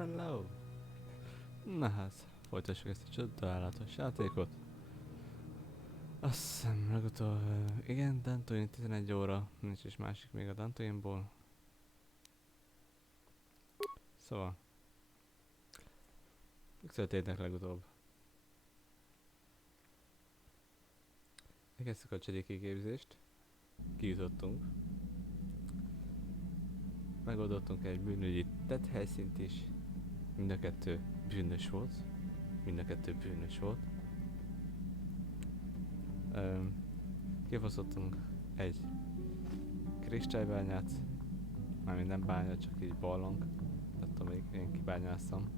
Hello! Na hát, folytassuk ezt a csodálatos játékot. Azt hiszem legutóbb, igen, Dantoin 11 óra, nincs is másik még a Dantoinból. Szóval, mik történtek legutóbb? Elkezdtük a Jedi kiképzést, kijutottunk. Megoldottunk egy bűnügyi tetthelyszínt is. Mind a kettő bűnös volt. Kifosztottunk egy kristálybányát. Mármint nem bánya, csak így barlang. Attól még én kibányáztam.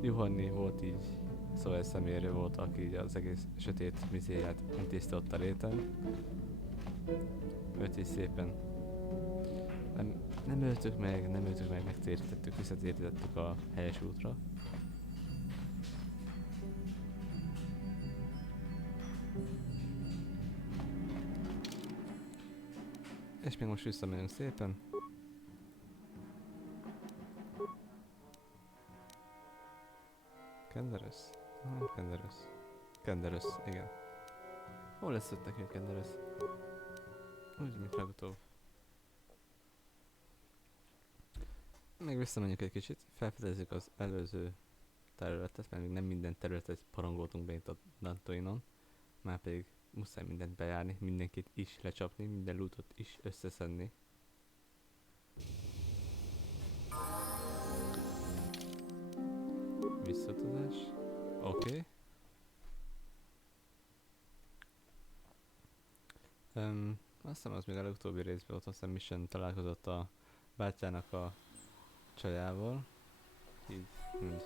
Juhanni volt így, szóval egy személyről volt, aki így az egész sötét mizéját intézte ott a réten. Őt is szépen nem öltük meg, megtérítettük, visszatérítettük a helyes útra. És még most visszamegyünk szépen. Kenderös? Kenderös, igen. Hol lesz ott nekünk Kenderös? Úgy, mint legutóbb. Még visszamenjünk egy kicsit, felfedezzük az előző területet, mert még nem minden területet parangoltunk be itt a Dantoinon. Már pedig muszáj mindent bejárni, mindenkit is lecsapni, minden lootot is összeszedni. Visszatudás. Oké. Azt hiszem az még a legutóbbi részben volt, aztán Mission találkozott a bátyjának a csajával. Így mind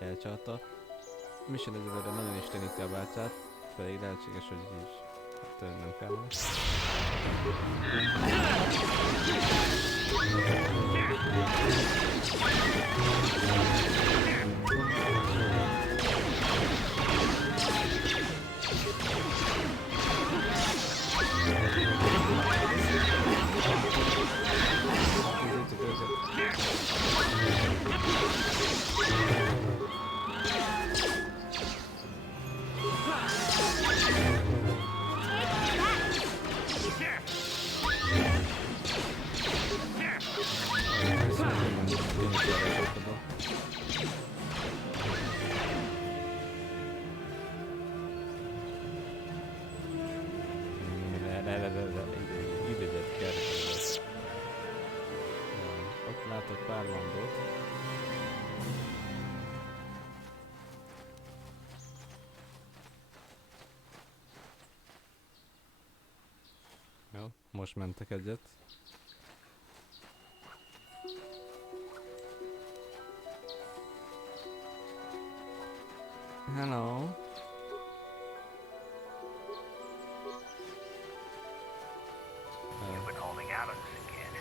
elcsalta. Mission egyelőre nagyon isteníti a bátyát, pedig lehetséges, hogy így hát nem kell most. Ott látok pár bandot. Jó, most mentek egyet. Hello. You've been holding out on us again.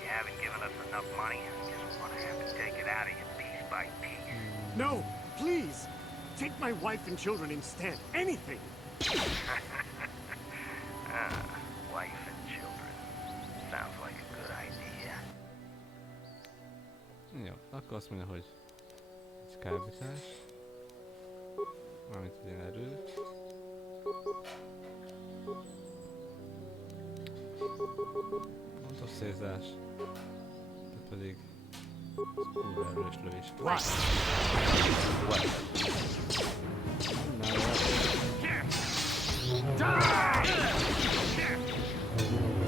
You haven't given us enough money. Guess we're gonna have to take it out of you piece by piece. No, please! Take my wife and children instead. Anything! Wife and children. Sounds like a good idea. Jó, akkor azt mondja, hogy egy kábítás. Mármint egy erő. Pontos szérzás. Itt pedig kurva erős lövés. What?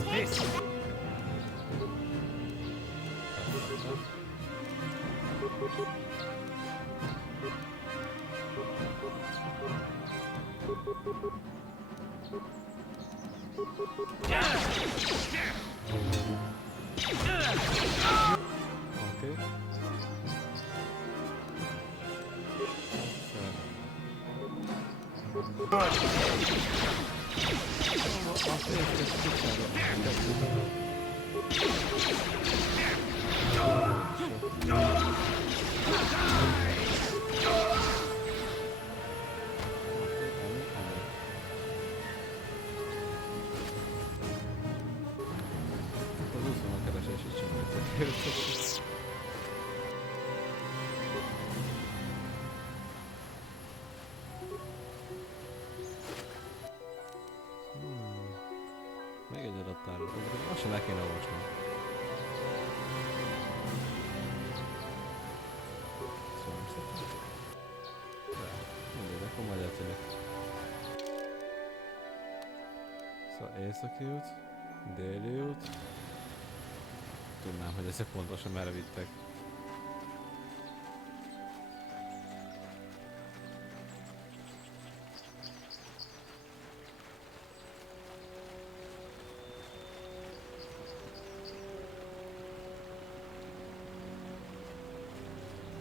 This! Oké. Az úszónak keresés is csinálja. lassan le kéne olvasnom. Szóval nem szoktam. De, mindegy, akkor majd eltűnik. Szóval északi út, déli út. Tudnám, hogy ezek pontosan merre vittek.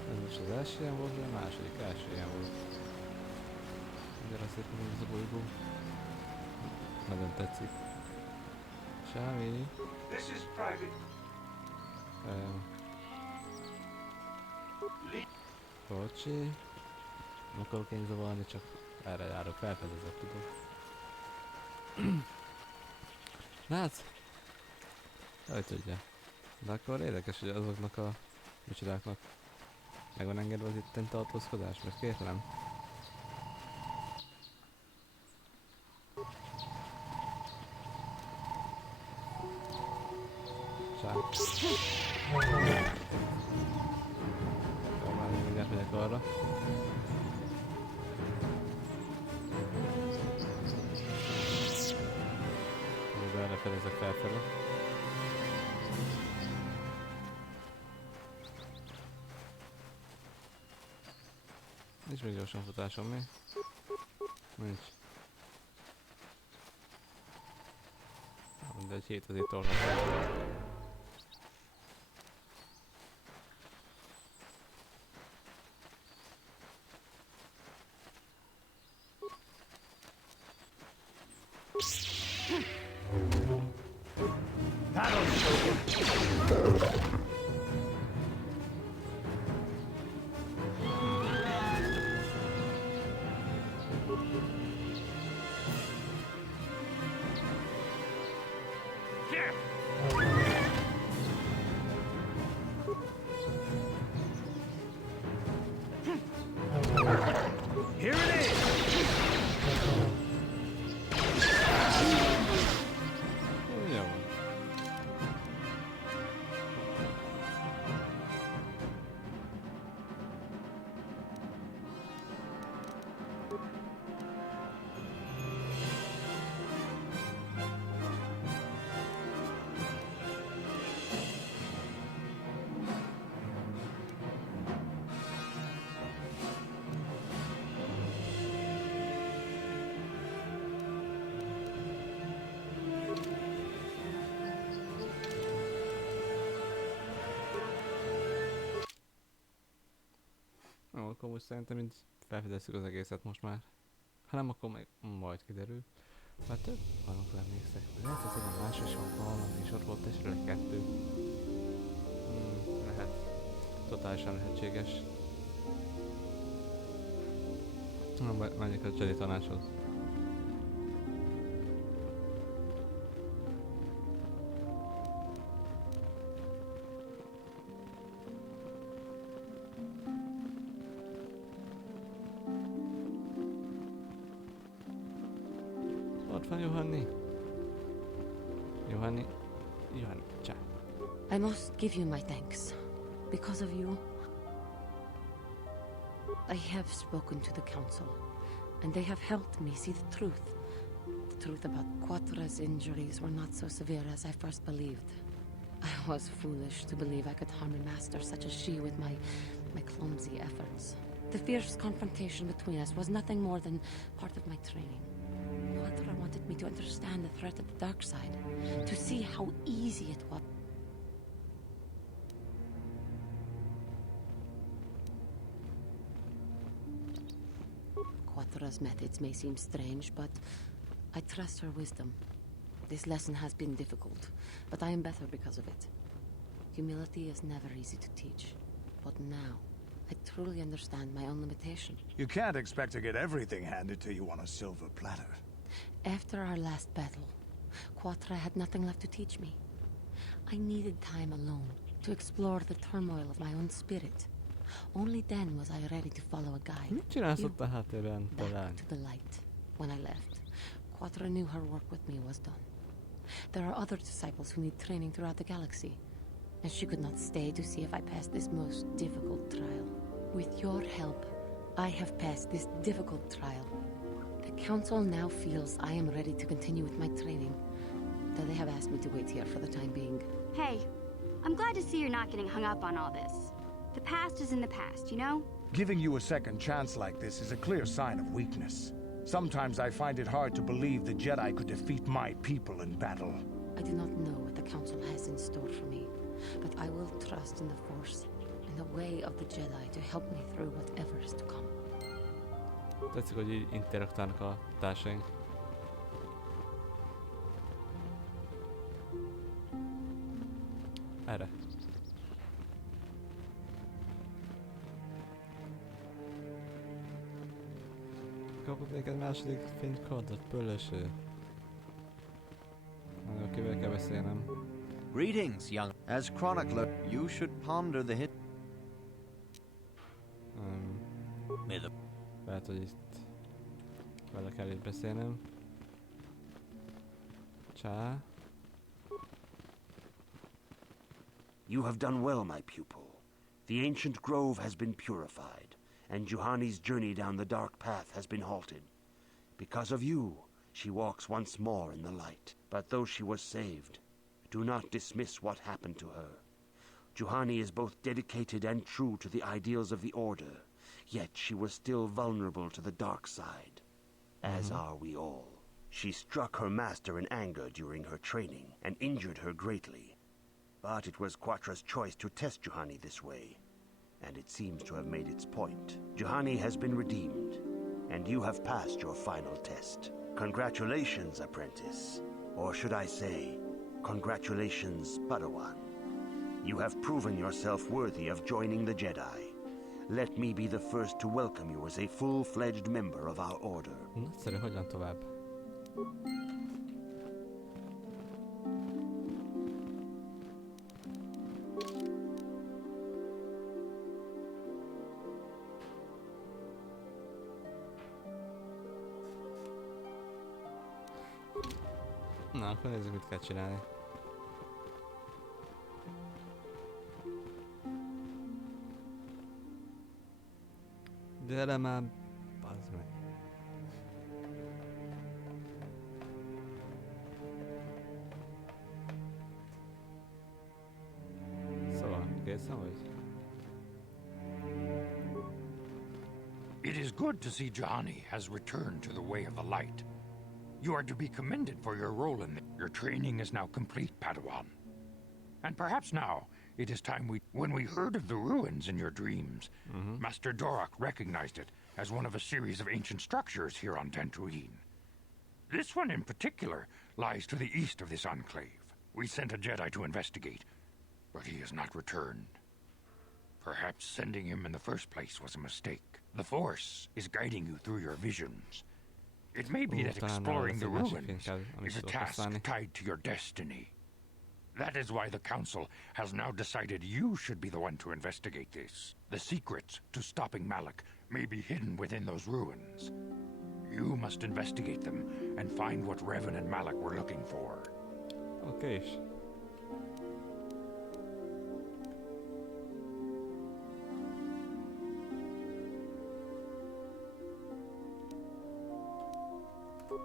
Ez most az első ilyen volt, vagy a második? Első ilyen volt. Gyere szép, hogy ez a bolygó. Nagyon tetszik. Semmi. This is private. Bocsi. Nem akarok én zavarni, csak erre járok, felfedezett, tudod. Látsz? Hogy tudja. De akkor érdekes, hogy azoknak a micsodáknak meg van engedve az itten tartózkodás, mert kérlem. Csá. Már én mindjárt megyek arra. Még erre fedezek felfelé. Nincs még gyorsan futásom mi? Nincs. De egy hét azért tolnak fel. Here it is! Jó van. Jó, akkor most szerintem így felfedezzük az egészet most már. Ha nem, akkor meg majd kiderül. Már több valamikor emlékszek. Lehet, hogy egy másra is van valami, és ott volt esetleg 2. Lehet. Totálisan lehetséges. Na, menjek a Jedi tanácshoz. Ott van Johanni. Johanni, csá. I must give you my thanks. Because of you, I have spoken to the council, and they have helped me see the truth. The truth about Quatra's injuries were not so severe as I first believed. I was foolish to believe I could harm a master such as she with my clumsy efforts. The fierce confrontation between us was nothing more than part of my training. Quatra wanted me to understand the threat of the dark side, to see how easy it was. Quatra's methods may seem strange, but I trust her wisdom. This lesson has been difficult, but I am better because of it. Humility is never easy to teach, but now I truly understand my own limitation. You can't expect to get everything handed to you on a silver platter. After our last battle, Quatra had nothing left to teach me. I needed time alone to explore the turmoil of my own spirit. Only then was I ready to follow a guide. Mit csinálsz ott a háttérben, Back talán? to the light. When I left, Quatra knew her work with me was done. There are other disciples who need training throughout the galaxy. And she could not stay to see if I passed this most difficult trial. With your help, I have passed this difficult trial. The Council now feels I am ready to continue with my training, though they have asked me to wait here for the time being. Hey, I'm glad to see you're not getting hung up on all this. The past is in the past, you know? Giving you a second chance like this is a clear sign of weakness. Sometimes I find it hard to believe the Jedi could defeat my people in battle. I do not know what the Council has in store for me, but I will trust in the Force and the way of the Jedi to help me through whatever is to come. Tetszik, hogy így interaktálnak a társaink. Erre. Kapok neked második fénykardot, pöllöső. Kivel kell beszélnem? Greetings, young. As chronicler, you should ponder the hit. May the Lehet, hogy itt vele kell itt beszélnem. Csá. You have done well, my pupil. The ancient grove has been purified, and Juhani's journey down the dark path has been halted. Because of you, she walks once more in the light. But though she was saved, do not dismiss what happened to her. Juhani is both dedicated and true to the ideals of the Order, yet she was still vulnerable to the dark side, as are we all. She struck her master in anger during her training and injured her greatly. But it was Quatra's choice to test Juhani this way, and it seems to have made its point. Juhani has been redeemed, and you have passed your final test. Congratulations, apprentice. Or should I say, congratulations, Padawan. You have proven yourself worthy of joining the Jedi. Let me be the first to welcome you as a full-fledged member of our order. Nagyszerű, hogyan tovább? Na, akkor nézzük, mit kell csinálni. Gyere már, bazd meg. Szóval, készen vagy? It is good to see Juhani has returned to the way of the light. You are to be commended for your role in it. Your training is now complete, Padawan. And perhaps now it is time when we heard of the ruins in your dreams, Master Dorak recognized it as one of a series of ancient structures here on Dantooine. This one in particular lies to the east of this enclave. We sent a Jedi to investigate, but he has not returned. Perhaps sending him in the first place was a mistake. The Force is guiding you through your visions. It may be that exploring the ruins is a task tied to your destiny. That is why the Council has now decided you should be the one to investigate this. The secrets to stopping Malak may be hidden within those ruins. You must investigate them and find what Revan and Malak were looking for. Okay.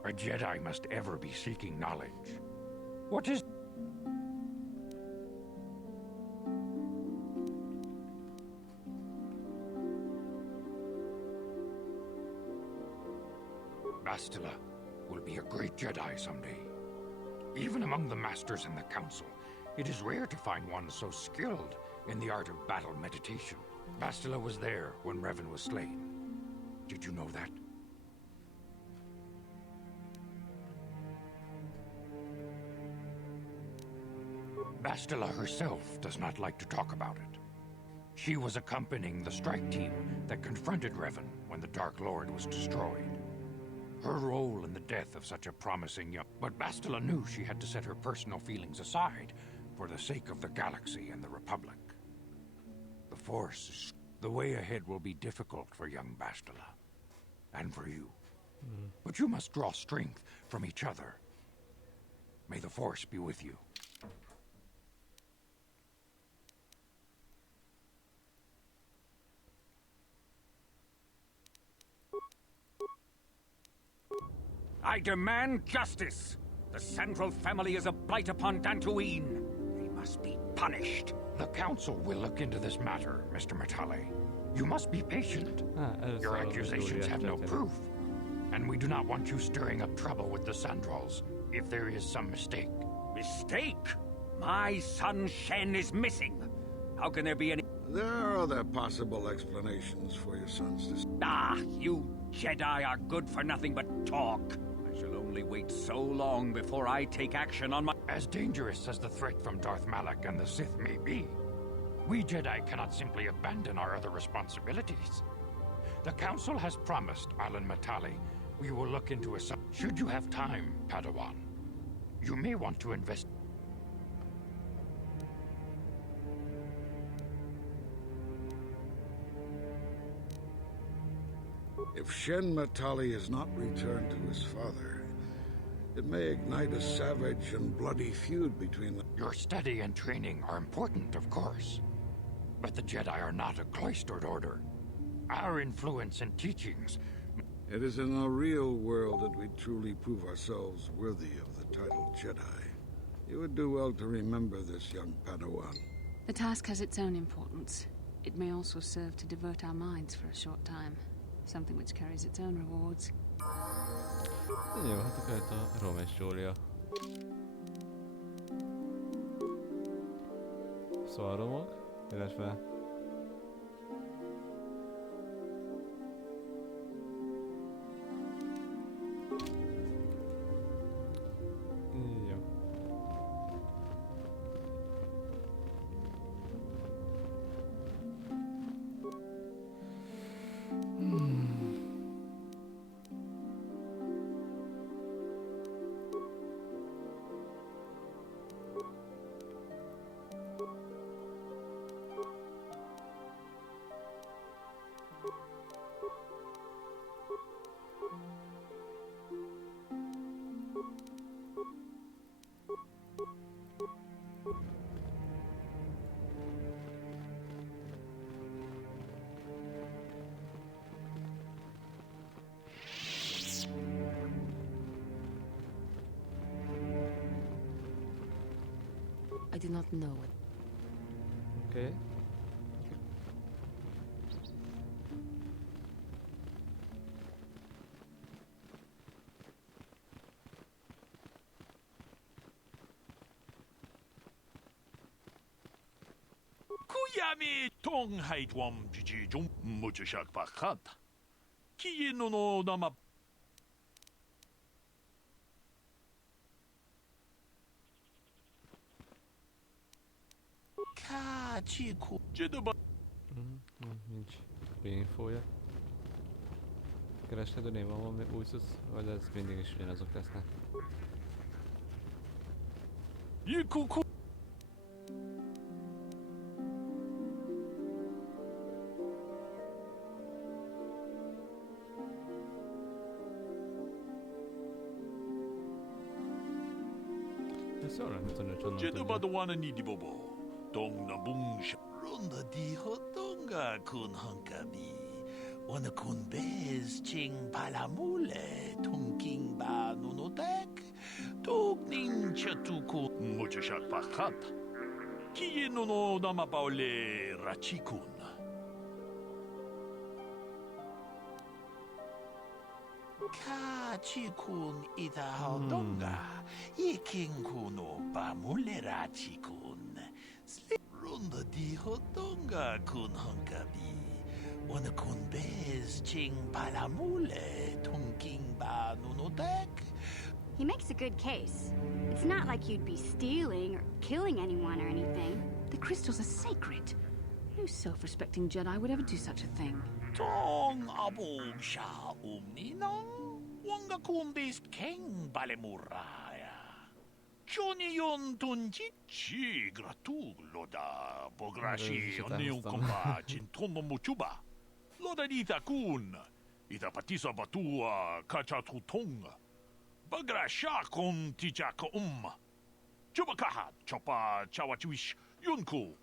A Jedi must ever be seeking knowledge. What is... Bastila will be a great Jedi someday. Even among the Masters in the Council, it is rare to find one so skilled in the art of battle meditation. Bastila was there when Revan was slain. Did you know that? Bastila herself does not like to talk about it. She was accompanying the strike team that confronted Revan when the Dark Lord was destroyed. Her role in the death of such a promising young... But Bastila knew she had to set her personal feelings aside for the sake of the galaxy and the Republic. The Force, the way ahead will be difficult for young Bastila. And for you. But you must draw strength from each other. May the Force be with you. I demand justice! The Central family is a blight upon Dantooine. They must be punished. The Council will look into this matter, Mr. Matale. You must be patient. Your accusations have no proof. And we do not want you stirring up trouble with the Sandrals if there is some mistake. Mistake? My son Shen is missing. How can there be any... There are other possible explanations for your son's disappearance. Ah, you Jedi are good for nothing but talk. I shall only wait so long before I take action on my... As dangerous as the threat from Darth Malak and the Sith may be, we Jedi cannot simply abandon our other responsibilities. The Council has promised Alan Matale we will look into a... Should you have time, Padawan, you may want to invest... If Shen Matali is not returned to his father, it may ignite a savage and bloody feud between them. Your study and training are important, of course. But the Jedi are not a cloistered order. Our influence and teachings... It is in the real world that we truly prove ourselves worthy of the title Jedi. You would do well to remember this, young Padawan. The task has its own importance. It may also serve to divert our minds for a short time. Something which carries its own rewards. Jó, hát akkor itt a Rom és Júlia. Szóval romok, illetve... Jó. I do not know it. Okay. Kuyami tong hait wam jiji jung muchashak pakat. Ki no nama. Kachiku. Jedaba. Nincs infója. Kereskedő név van valami új cucc, vagy ez mindig is ugyanazok lesznek? Yikuku. Ez jól lenne tudni, hogy honnan Jedaba tudja. the one and bobo. Dong na bung sha. Ronda di hotonga kun hankami. Wana kun bez ching palamule. Tunking ba nunotek. Tuk ninja tuku. Muchashak pakat. Ki no nama paule rachikun. Kachikun ita hotonga. Iking kuno pamule rachikun. Ronda di hotonga kun hankabi. Wana kun bez ching palamule. Tunking ba nunotek. He makes a good case. It's not like you'd be stealing or killing anyone or anything. The crystals are sacred. No self-respecting Jedi would ever do such a thing. Tong abog sha umninang. Wanga kun bez king balemuraya. Johnny yon tunjichi gratug loda bograshi oneu komba chintono muchuba. Loda dita kun. Ita patisa batua kachatutonga. Bagrasha kun tichaka Chubakahat chopa chawachuish yunku.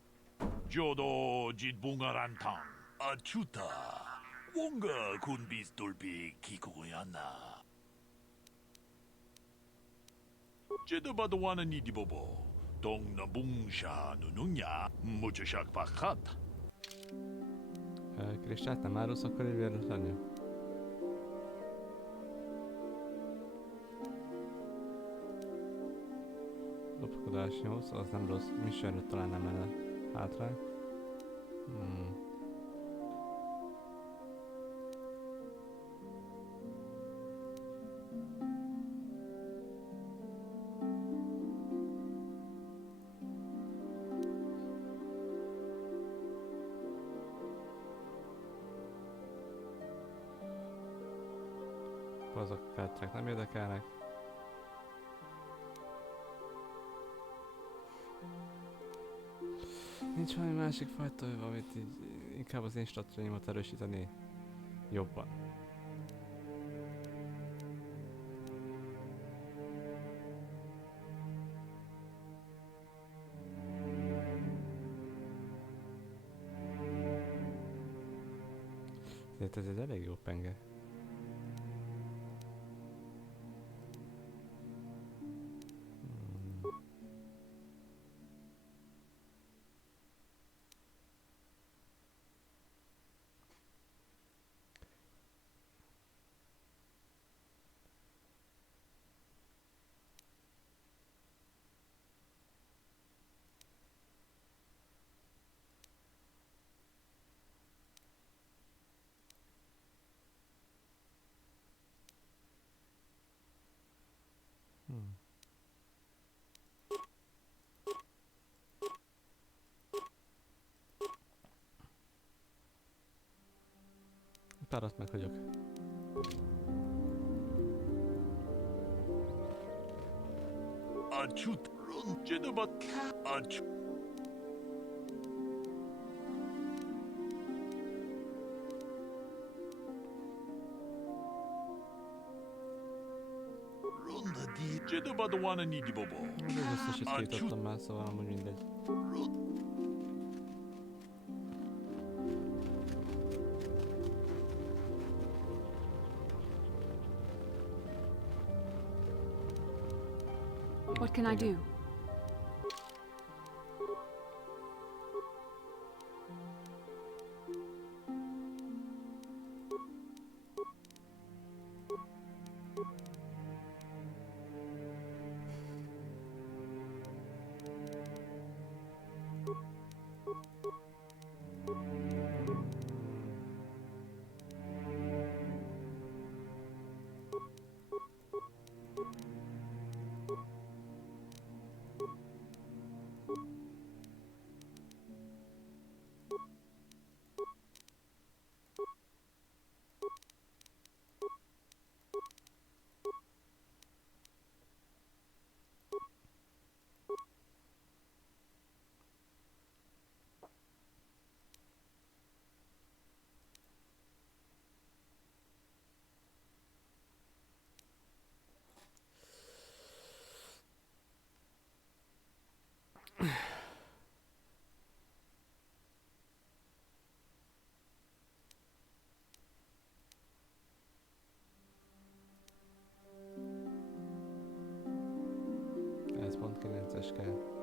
Jodo jitbungarantang. Achuta. Wonga kun bistulpi kikuyana. Jedabadwana ni dibobo. Dong nabungsha nununya. Muchashak pakhat. Kristályt nem árulsz akkor egy vérlőszernyő? Lopkodás 8, az nem rossz. Missionről talán nem lenne hátrány. Azok a kártyák nem érdekelnek. Nincs valami másik fajta, amit így inkább az én statjaimat erősíteni jobban. Ez egy elég jó penge. Párat meg vagyok. Achut run jedabat ach. Runda di jedabadwana ni dibobo. Az összeset kiítottam már, szóval amúgy mindegy. What can I do? Ez pont 9-es kell.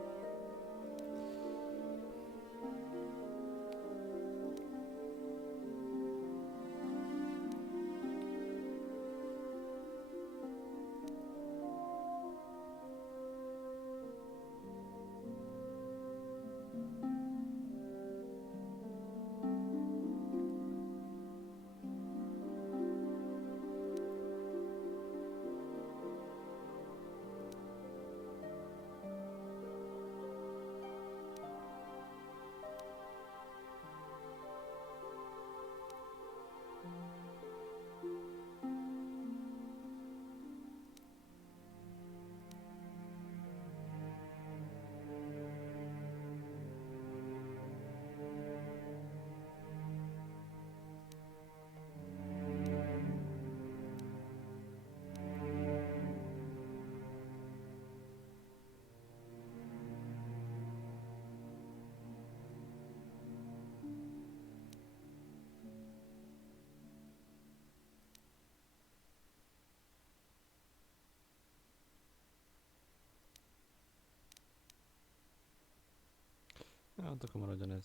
Ja, akkor maradjon ez.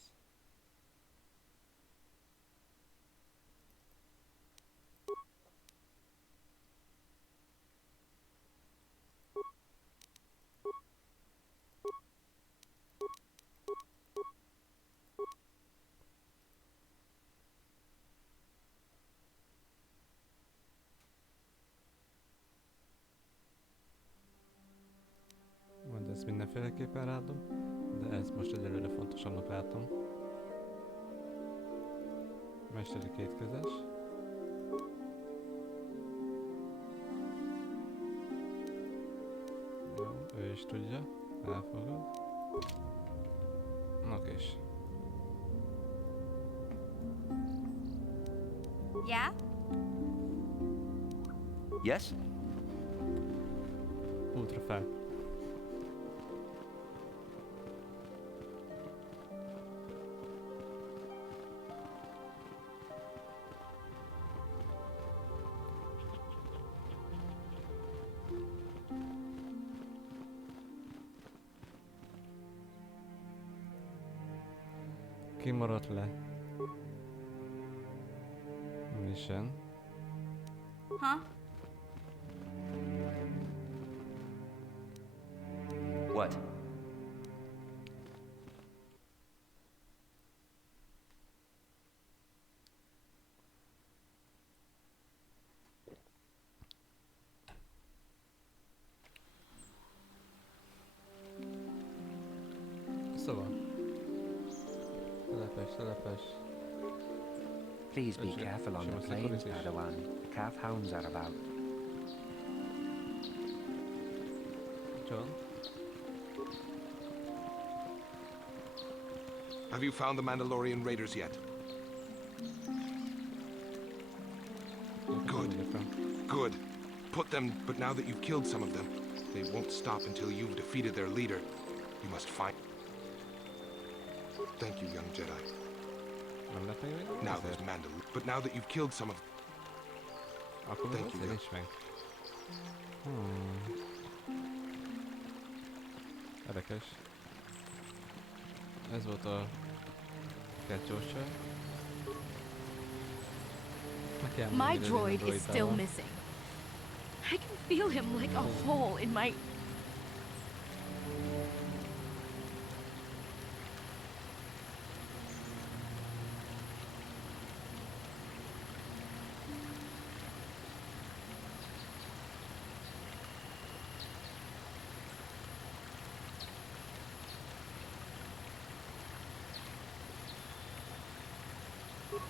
Majd ezt mindenféleképpen ráadom, de ez most egyelőre fontosabbnak látom. Mesteri kétkezes. Jó, ő is tudja, elfogad. Okés. Yeah? Yes? Ultra fel. Ki maradt le? Mission. Huh? What? Szóval. Telepes. Please be Öcsö, careful on the sima plains, security. Padawan. Calf hounds are about. John? Have you found the Mandalorian raiders yet? Good. Good. Put them, but now that you've killed some of them, they won't stop until you've defeated their leader. You must find... Thank you, young Jedi. Now there's but now that you've killed some of... Thank you, young... Érdekes. Ez volt a kettősság. My droid is still missing. I can feel him like a hole in my...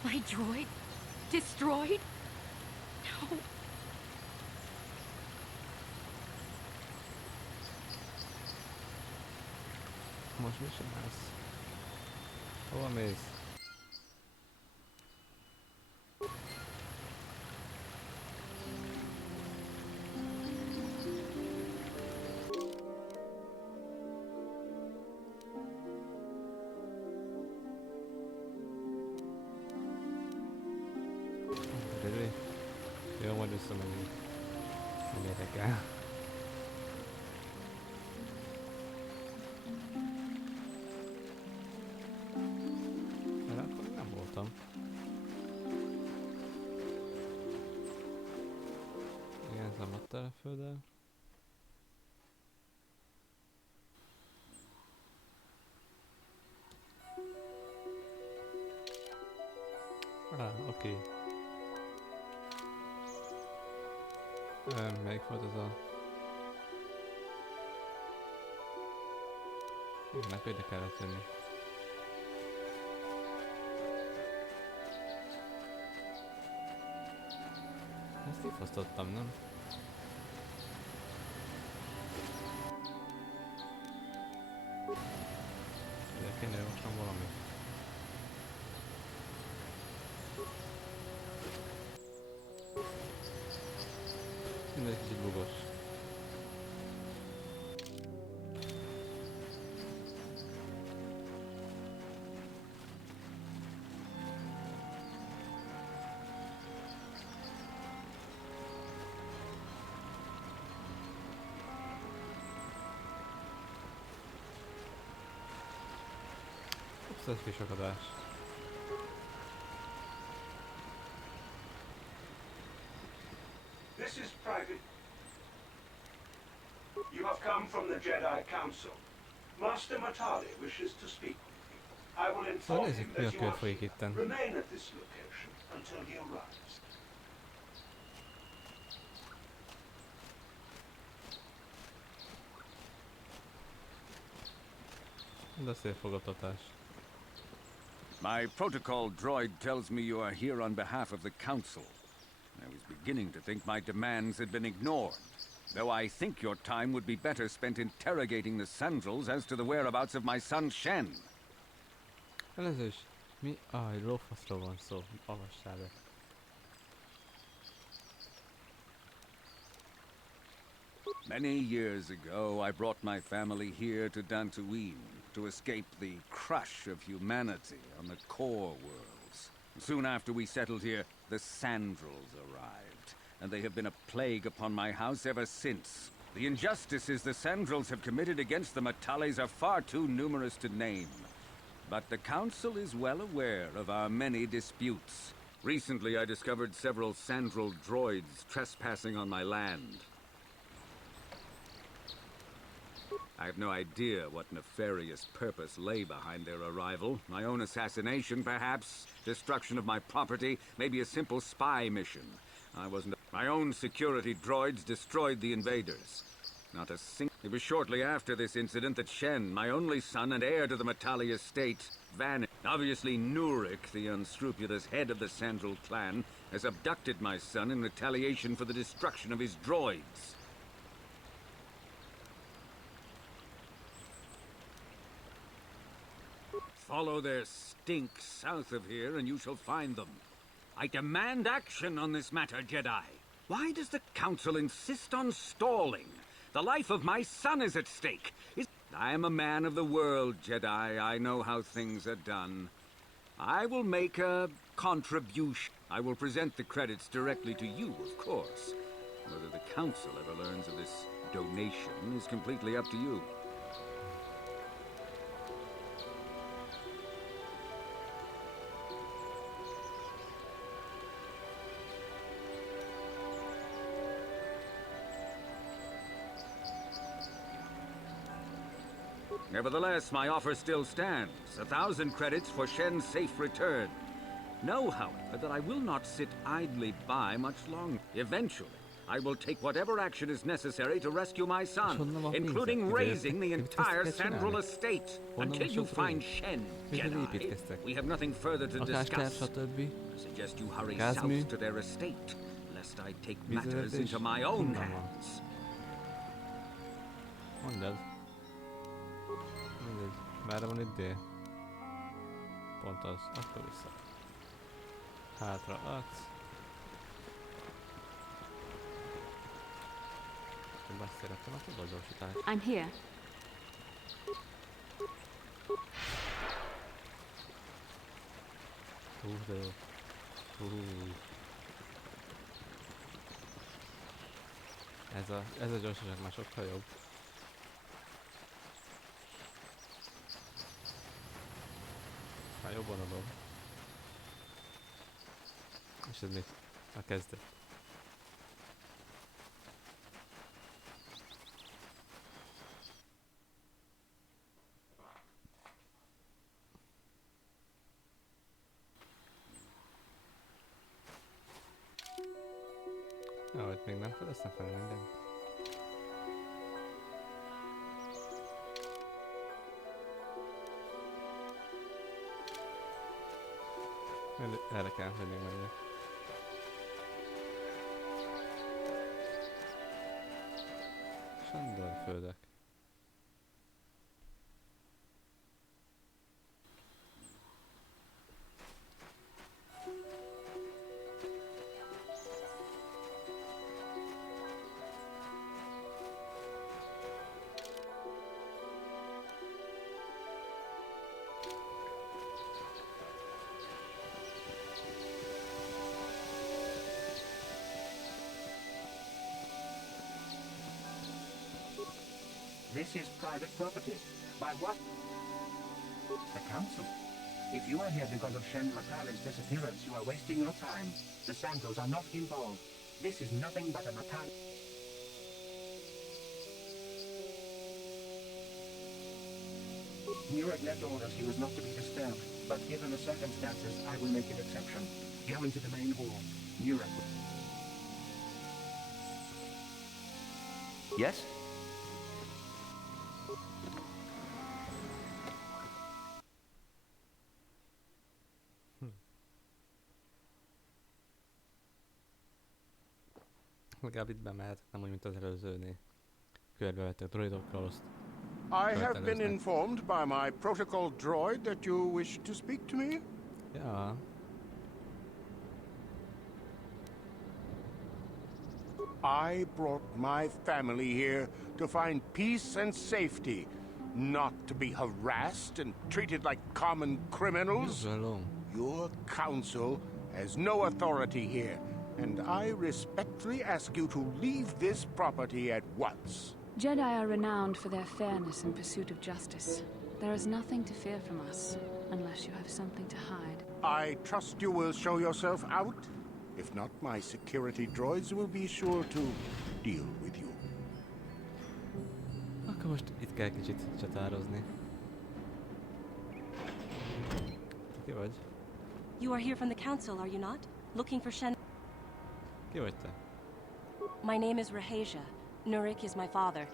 My droid? Destroyed? No. Most mi csinálsz? Hova mész? Really? Jó, majd visszamegyünk. Nem érdekel. Erre akkor nem voltam. Igen, zamadtál a földdel. Oké. Melyik volt ez a... Ennek ide kellett jönni. Ezt kifosztottam, nem? Ide kéne javaslom valamit. Minden kicsit bugos. Ez egy kis akadás. This is Private. You have come from the Jedi Council. Master Matali wishes to speak with you. I will Szóval inform him nézzük, mi a that you kör are folyik here. itten. Remain at this location until he arrives. De szép fogadtatás. My protocol droid tells me you are here on behalf of the Council. I was beginning to think my demands had been ignored, though I think your time would be better spent interrogating the Sandrels as to the whereabouts of my son Shen. Először is, mi? Egy lófaszról van szó, avassál be. Many years ago, I brought my family here to Dantooine to escape the crush of humanity on the core worlds. Soon after we settled here, the Sandrels arrived, and they have been a plague upon my house ever since. The injustices the Sandrels have committed against the Matales are far too numerous to name. But the Council is well aware of our many disputes. Recently, I discovered several Sandrel droids trespassing on my land. I have no idea what nefarious purpose lay behind their arrival. My own assassination, perhaps. Destruction of my property. Maybe a simple spy mission. My own security droids destroyed the invaders. Not a single... It was shortly after this incident that Shen, my only son and heir to the Matali estate, vanished. Obviously, Nurik, the unscrupulous head of the Sandrel clan, has abducted my son in retaliation for the destruction of his droids. Follow their stink south of here and you shall find them. I demand action on this matter, Jedi. Why does the Council insist on stalling? The life of my son is at stake. I am a man of the world, Jedi. I know how things are done. I will make a contribution. I will present the credits directly to you, of course. Whether the Council ever learns of this donation is completely up to you. Nevertheless, my offer still stands. 1,000 credits for Shen's safe return. Know, however, that I will not sit idly by much longer. Eventually, I will take whatever action is necessary to rescue my son, including razing the entire Sandrel estate. Until you find Shen, Jedi, we have nothing further to discuss. I suggest you hurry south to their estate, lest I take matters into my own hands. Merre van itt dél? Pont az, akkor vissza. Hátra adsz. Én beszéltem a tudósítást. I'm here. De jó. Ez a gyorsaság már sokkal jobb. Már jobban adom. És ez még a kezdet. Jó, hogy még nem fedeztem fel mindent. Erre kell, hogy még menjek. Sándorföldek. This is private property. By what? The Council. If you are here because of Shen Matale's disappearance, you are wasting your time. The Santos are not involved. This is nothing but a Matale. Nurek left orders he was not to be disturbed, but given the circumstances, I will make an exception. Go into the main hall. Nurek. Yes? Legalább itt bemehetek, nem úgy, mint az előzőnél. Körbevettek droidokkal, azt I have been informed by my protocol droid that you wish to speak to me? Ja. I brought my family here to find peace and safety, not to be harassed and treated like common criminals. Your council has no authority here, and I respectfully ask you to leave this property at once. Jedi are renowned for their fairness and pursuit of justice. There is nothing to fear from us, unless you have something to hide. I trust you will show yourself out. If not, my security droids will be sure to deal with you. Akkor most itt kell kicsit csatározni. Ki vagy? You are here from the council, are you not? Looking for Shen... Ki vagy te? My name is Rahasia. Nurik is my father.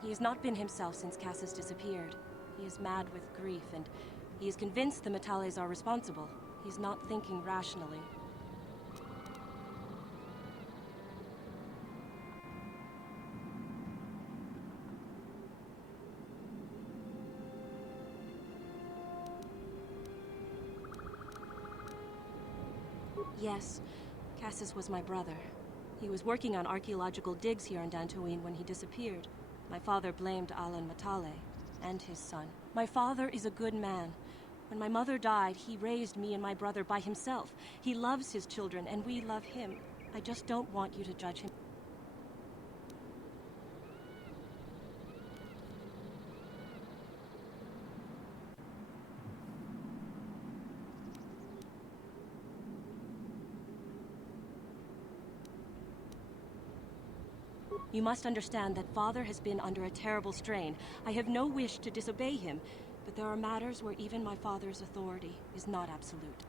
He has not been himself since Cassius disappeared. He is mad with grief, and he is convinced the Matales are responsible. He's not thinking rationally. Yes, Cassius was my brother. He was working on archaeological digs here in Dantooine when he disappeared. My father blamed Alan Matale and his son. My father is a good man. When my mother died, he raised me and my brother by himself. He loves his children, and we love him. I just don't want you to judge him. You must understand that Father has been under a terrible strain. I have no wish to disobey him, but there are matters where even my father's authority is not absolute.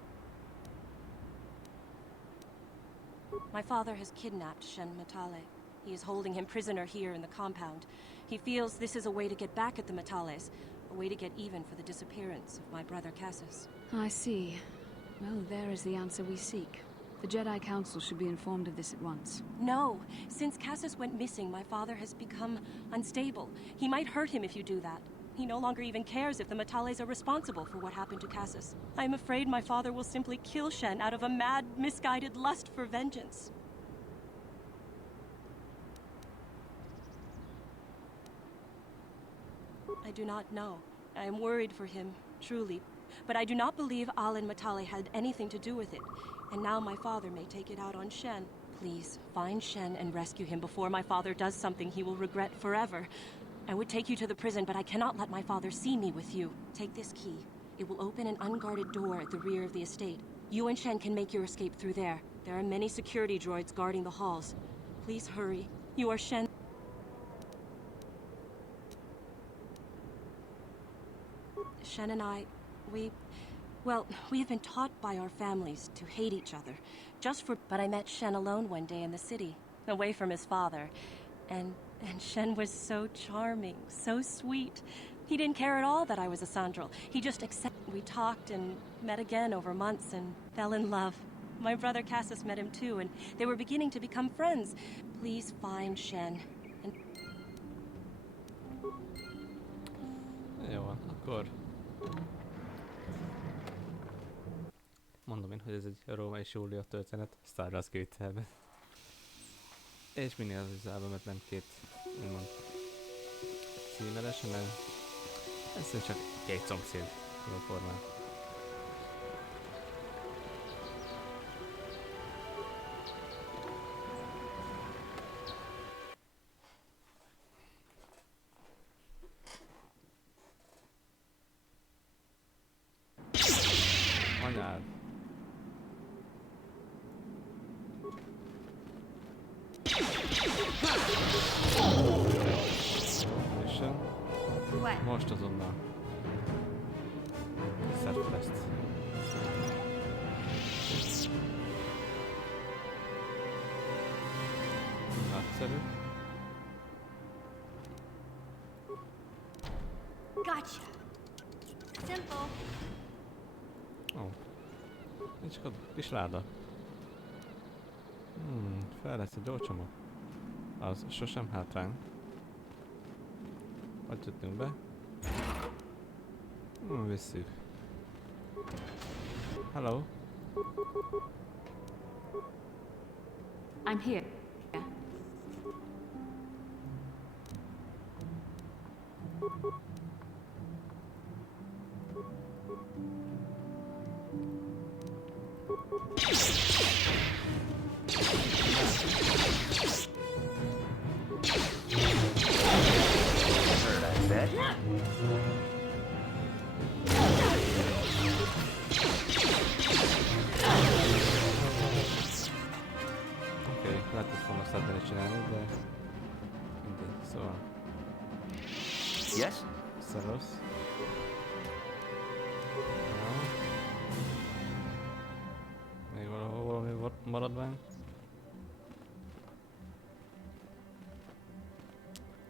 My father has kidnapped Shen Matale. He is holding him prisoner here in the compound. He feels this is a way to get back at the Matales, a way to get even for the disappearance of my brother Cassius. I see. Well, there is the answer we seek. The Jedi Council should be informed of this at once. No. Since Cassius went missing, my father has become unstable. He might hurt him if you do that. He no longer even cares if the Matales are responsible for what happened to Cassius. I'm afraid my father will simply kill Shen out of a mad, misguided lust for vengeance. I do not know. I am worried for him, truly. But I do not believe Alan Matale had anything to do with it. And now my father may take it out on Shen. Please, find Shen and rescue him before my father does something he will regret forever. I would take you to the prison, but I cannot let my father see me with you. Take this key. It will open an unguarded door at the rear of the estate. You and Shen can make your escape through there. There are many security droids guarding the halls. Please hurry. You are Shen. Shen and I, well, we have been taught by our families to hate each other. But I met Shen alone one day in the city, away from his father. And Shen was so charming, so sweet. He didn't care at all that I was a Sandral. He just accepted. We talked and met again over months and fell in love. My brother Cassius met him too, and they were beginning to become friends. Please find Shen. And... Jó, akkor... Mondom én, hogy ez egy Róma és Júlia történet Star Wars 2-ben. És minél az üzálba, mert nem két, úgymond, címeres, hanem ez csak egy szomszéd formán. Most azonnal. Szerfest. Nagyszerű. Gotcha. Simple. Ó. Nincs csak a kis láda. Fel lesz egy gyógycsomag. Az sosem hátrány. Hogy jöttünk be? Visszük. Hello. I'm here. Lehet ezt volna szeretni csinálni, de mindegy, szóval. Yes? Szarosz. Még valami maradvány?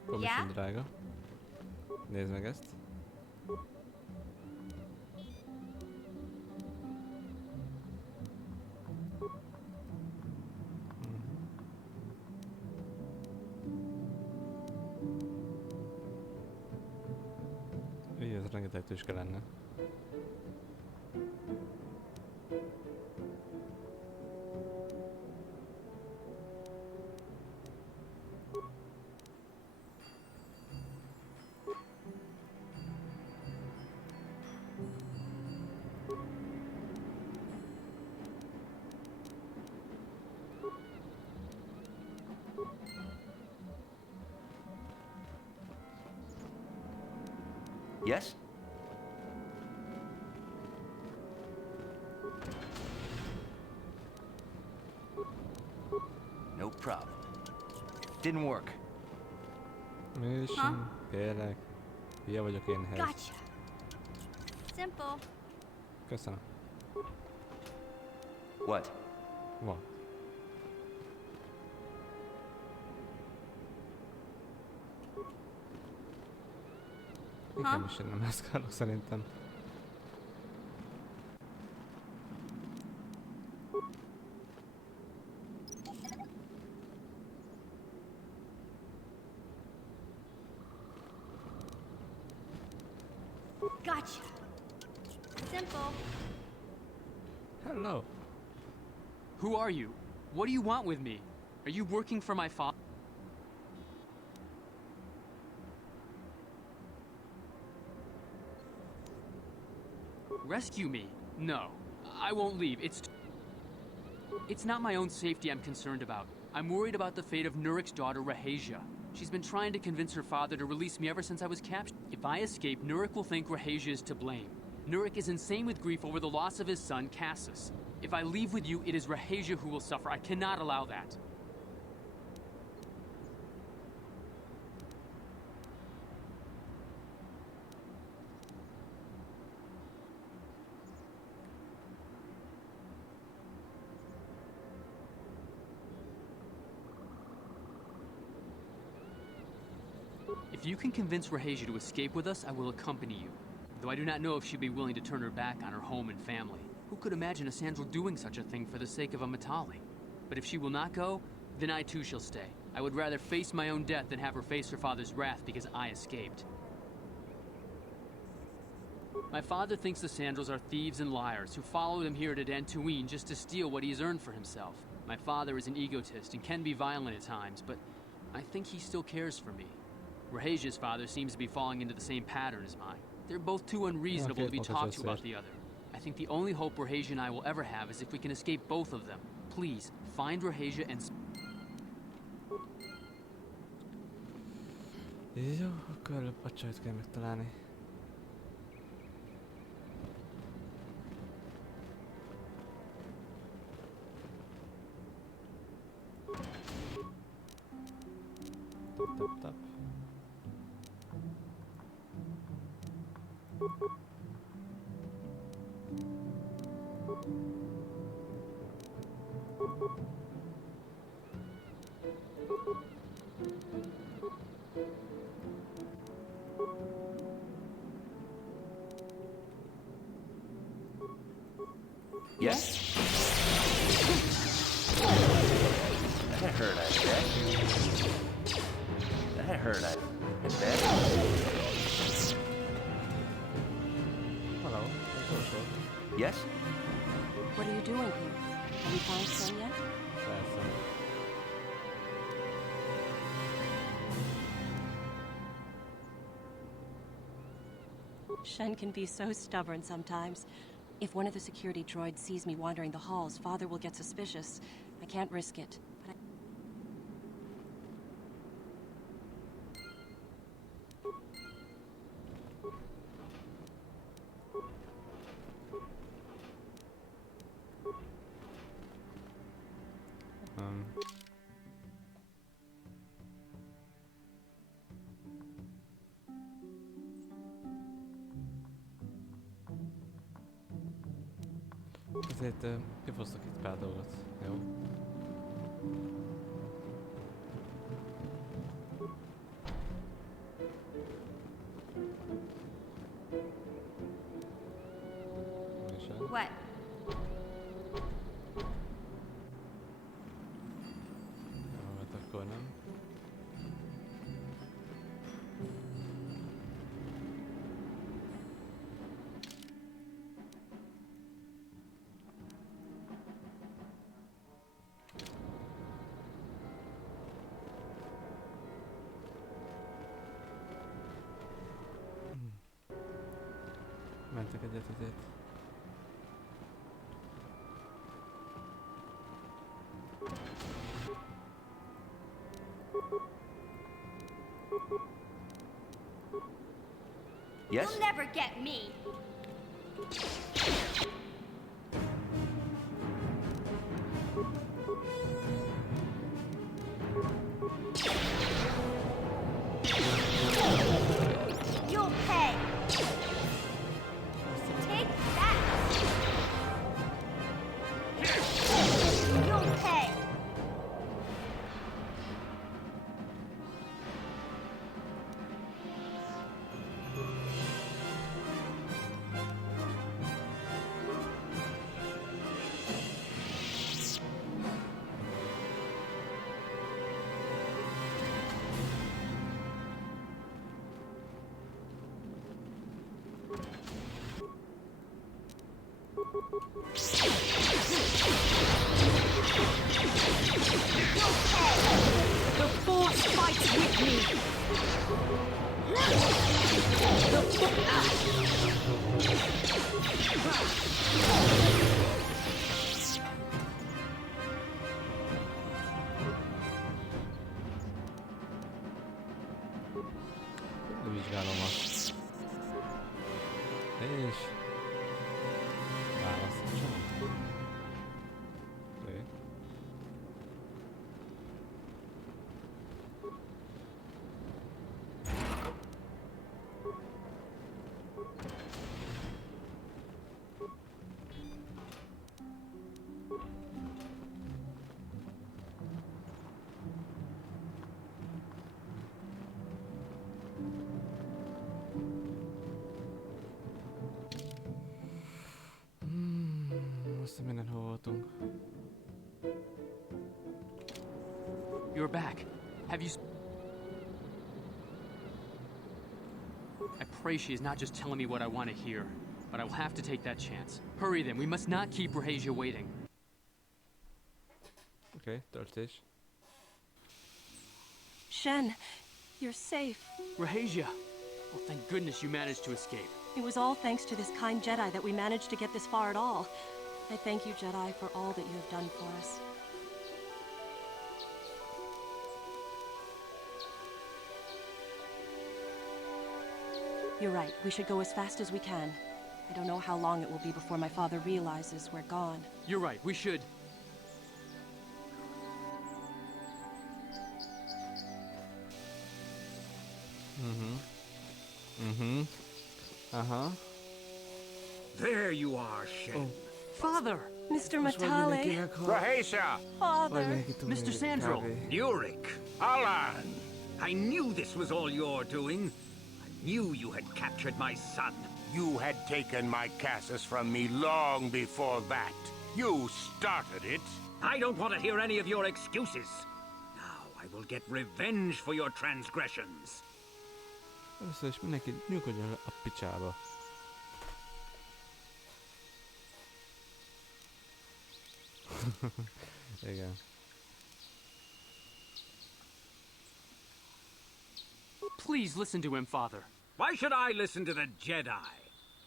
Commission drága. Nézd meg ezt. Ez rengeteg tüske lenne. Yes? No problem. Didn't work. Mission, kérlek. Hülye vagyok én ehhez. Gotcha. Simple. Köszönöm. What? Van. Nekem is én nem mászkálok szerintem. Gotcha. Simple. Hello. Who are you? What do you want with me? Are you working for my father? Rescue me? No. I won't leave. It's not my own safety I'm concerned about. I'm worried about the fate of Nurik's daughter, Rahasia. She's been trying to convince her father to release me ever since I was captured. If I escape, Nurik will think Rahasia is to blame. Nurik is insane with grief over the loss of his son, Cassus. If I leave with you, it is Rahasia who will suffer. I cannot allow that. If you can convince Rahasia to escape with us, I will accompany you. Though I do not know if she'd be willing to turn her back on her home and family. Who could imagine a Sandral doing such a thing for the sake of a Matali? But if she will not go, then I too shall stay. I would rather face my own death than have her face her father's wrath because I escaped. My father thinks the Sandrals are thieves and liars who followed him here to Dantooine just to steal what he has earned for himself. My father is an egotist and can be violent at times, but I think he still cares for me. Rahasia's father seems to be falling into the same pattern as mine. They're both too unreasonable to be talked to about the other. I think the only hope Rahasia and I will ever have is if we can escape both of them. Please, find Rahasia and... Jó, akkor előbb a csajt kell megtalálni. Tap, tap. Yes? That hurt, I bet. That hurt, I bet. Hello, Yes? What are you doing here? Have you found Shen yet? Persze. Shen can be so stubborn sometimes. If one of the security droids sees me wandering the halls, Father will get suspicious. I can't risk it. But Ezért kifosztok itt pár dolgot, jó? What? Jó, hát akkor nem. Mentek egyet ezért. Yes? You'll never get me. You'll pay. Take that. You'll pay. the Force fights with me! Vizsgálom azt. És... választsam. Oké. Azt mindenhol voltunk. You're back. Have you... I pray she is not just telling me what I want to hear, but I will have to take that chance. Hurry then, we must not keep Rahazia waiting. Oké, töltés. Shen, you're safe. Rahazia! Well, thank goodness you managed to escape. It was all thanks to this kind Jedi that we managed to get this far at all. I thank you, Jedi, for all that you have done for us. You're right. We should go as fast as we can. I don't know how long it will be before my father realizes we're gone. You're right, we should. Aha. There you are, Shen. Father! Mr. Matale. Rahesia! Father! Mr. Sandro! Yurik! Alan! I knew this was all your doing. I knew you had captured my son. You had taken my Cassus from me long before that. You started it. I don't want to hear any of your excuses. Now I will get revenge for your transgressions. Először is mindenki nyugodjon a picsába. Igen. Please listen to him, Father. Why should I listen to the Jedi?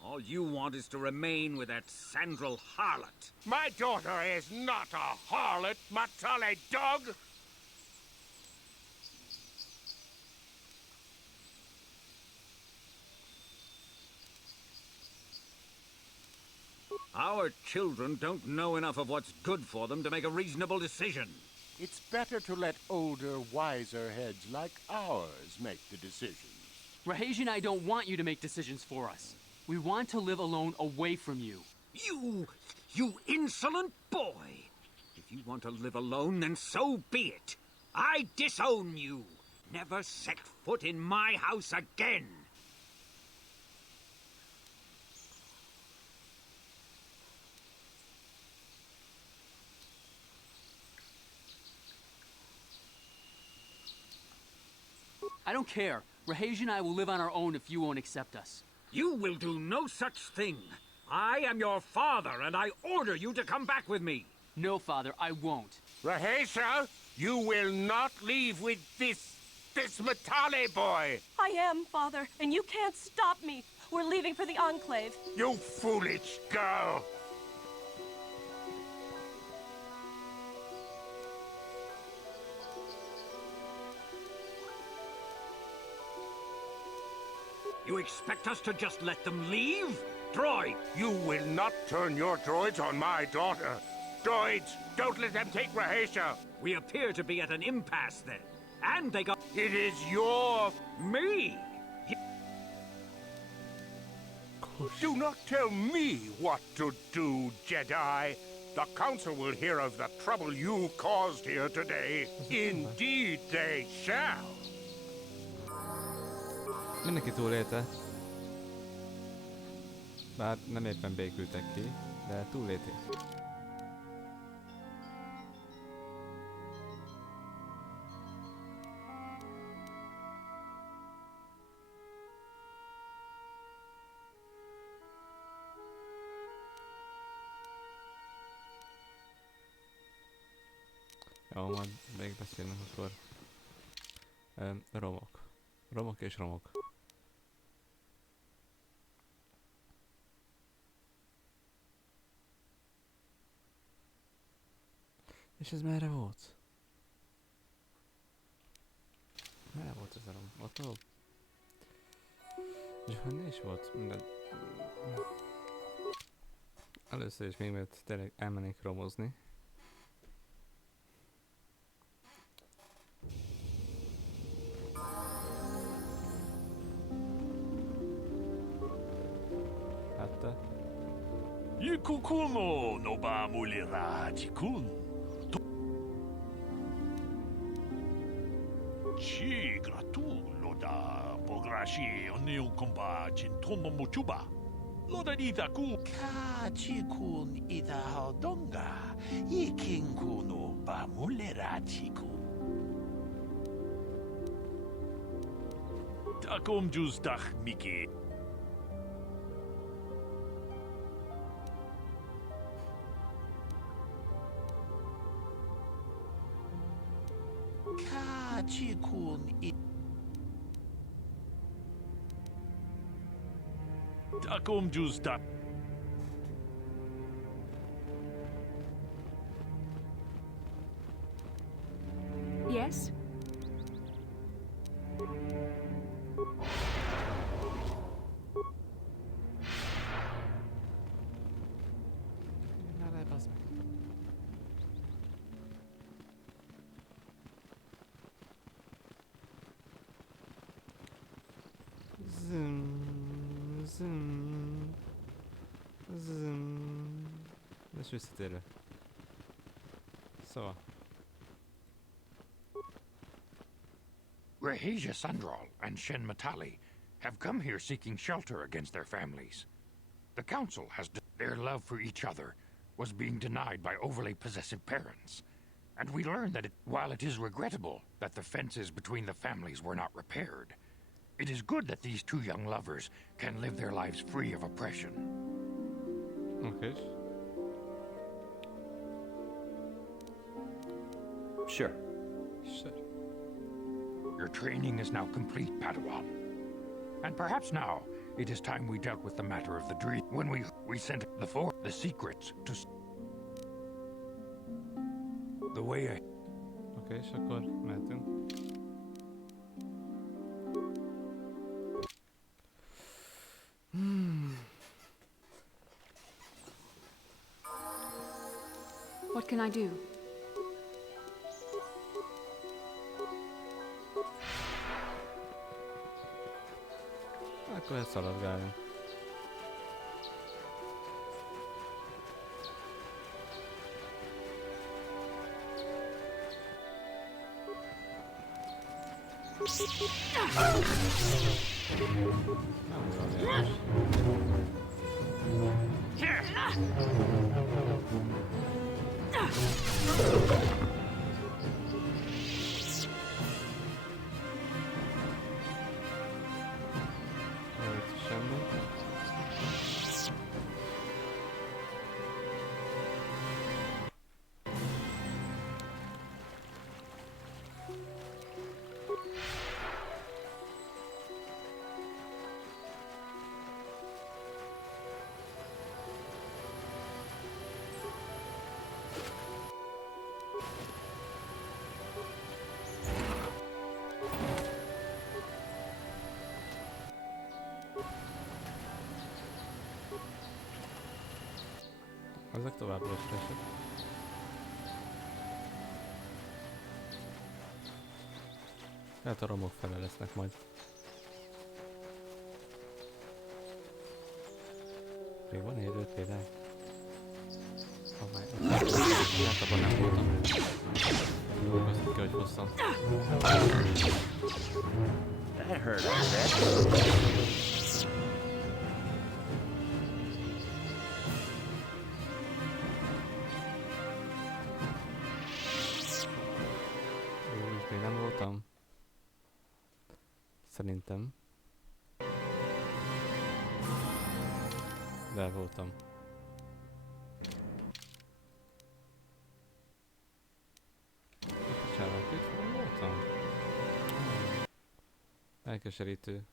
All you want is to remain with that Sandral harlot. My daughter is not a harlot, Matale dog! Our children don't know enough of what's good for them to make a reasonable decision. It's better to let older, wiser heads like ours make the decisions. Rahesia and I don't want you to make decisions for us. We want to live alone away from you. You insolent boy! If you want to live alone, then so be it. I disown you. Never set foot in my house again. I don't care. Rahesia and I will live on our own if you won't accept us. You will do no such thing. I am your father, and I order you to come back with me. No, Father, I won't. Rahesia, you will not leave with this Matale boy. I am, Father, and you can't stop me. We're leaving for the Enclave. You foolish girl. You expect us to just let them leave? Droid! You will not turn your droids on my daughter. Droids, don't let them take Rahesia. We appear to be at an impasse then. And they got... It is your... Me! Do not tell me what to do, Jedi. The Council will hear of the trouble you caused here today. Indeed they shall. Mindenki túlélte. Bár nem éppen békültek ki, de túlélték. Jó, majd még beszélünk akkor. Romok. Romok és romok. És ez merre volt? Merre volt ez a rom? Ott ahol? Johanna is volt? Minden... Először is még mert tényleg elmennék romozni. Hát te? Yikukuno no ba mulera jikun. Chi gratu loda pograshi onion komba chintomo mochuba. Loda dita ku ka chikun ida hodonga. Yikinku no ba mulera chiku. Takom justach miki. Takom justa. Yes? Zoom. Zoom. És visszatérve. Szóval. Rahesia Sandral and Shen Matali have come here seeking shelter against their families. The council has their love for each other was being denied by overly possessive parents. And we learned that while it is regrettable that the fences between the families were not repaired, it is good that these two young lovers can live their lives free of oppression. Okay. Sure. Sure. Your training is now complete, Padawan. And perhaps now it is time we dealt with the matter of the dream when we sent the secrets to the way I... Oké, és akkor mehetünk. What can I do? Akkor lehet szaladgálni. Ezek továbbra is resek. Hát a romok fele lesznek majd. Még van élő példány? Ha már... Hát abban nem voltam. Dolgoztam ki, hogy hosszan. That hurt, I bet. Még nem voltam. Szerintem. De voltam. Bocsánat, itt voltam. Elkeserítő.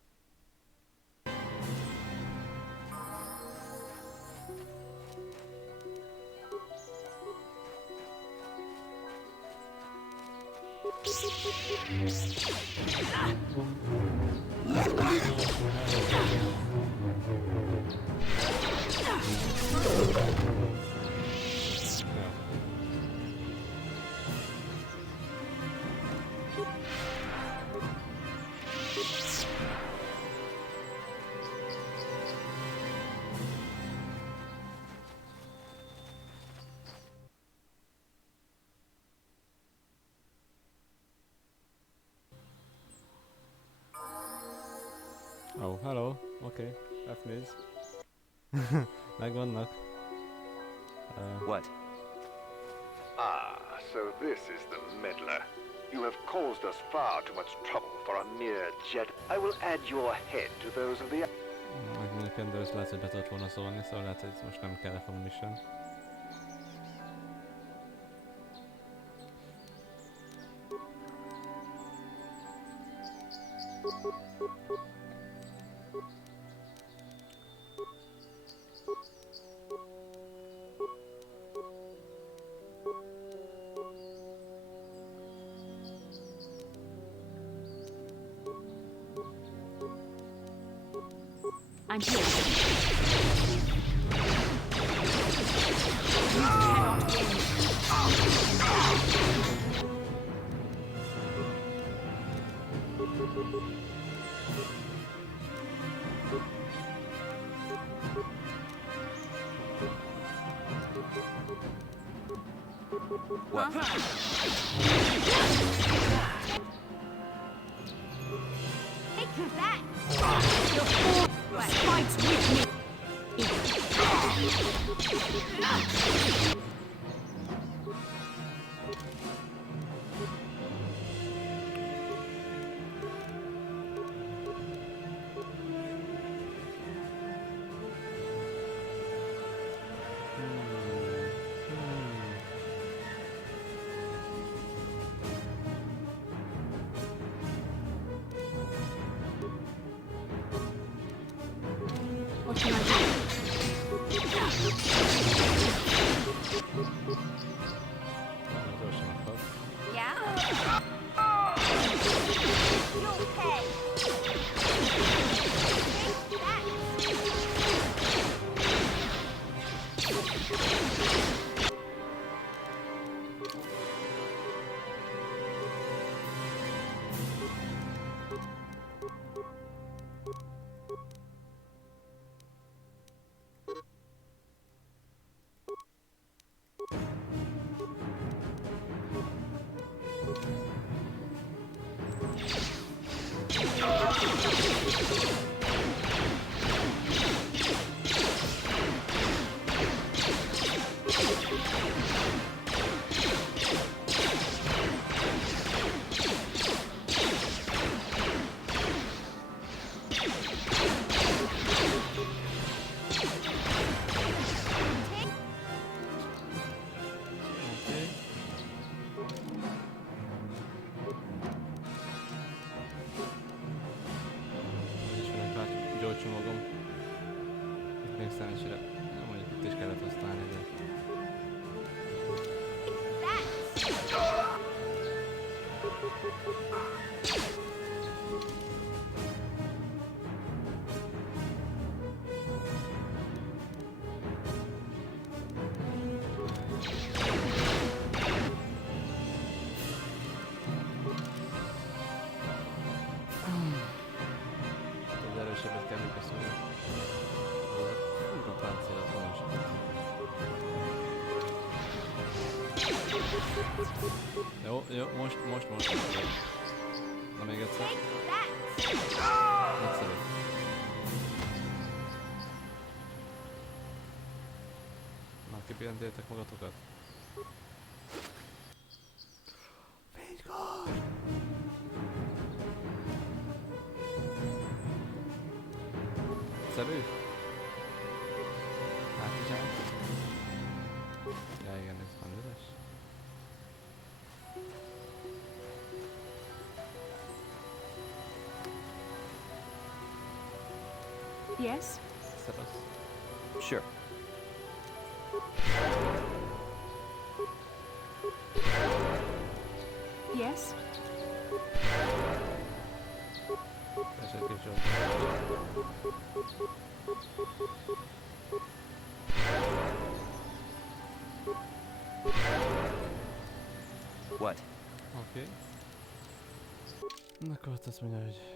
Oh, hello. Okay, that means. Megvannak. What? Ah, so this is the meddler. You have caused us far too much trouble for a mere jet. I will add your head to those of the... Meg mondjuk Enders lehet, hogy be tudott volna szólni, szóval lehet, hogy most nem kellett volna mission. I'm here. What? Take that! Your force fights with me! What can I do? Yeah? You'll pay! Take that! Gyógycsomagom. Itt még szerencsére. Nem mondjuk itt is kellett használni, de... Az erősebbet kell megköszönni. Kurva páncél az olyan sokat. Jó, most. Na még egyszer. Egyszerű. Na, kipihentétek magatokat? Fénykor! Egyszerű? Hátizsák? Ja igen, ez van üres. Yes? Szevasz. Sure. Yes? That's a good job. What? Oké. Na akkor ott azt mondja, hogy...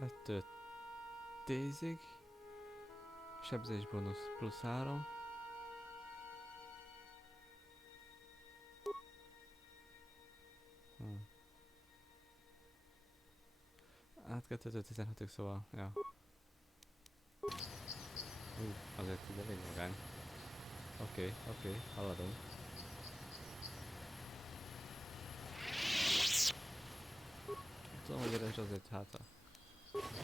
Ettől 10-ig. Sebzés bónusz plusz 3. Hát 2-től 16-ig, szóval, ja. Azért így elég magány. Oké, haladunk. Tudom, hogy édes azért hátra.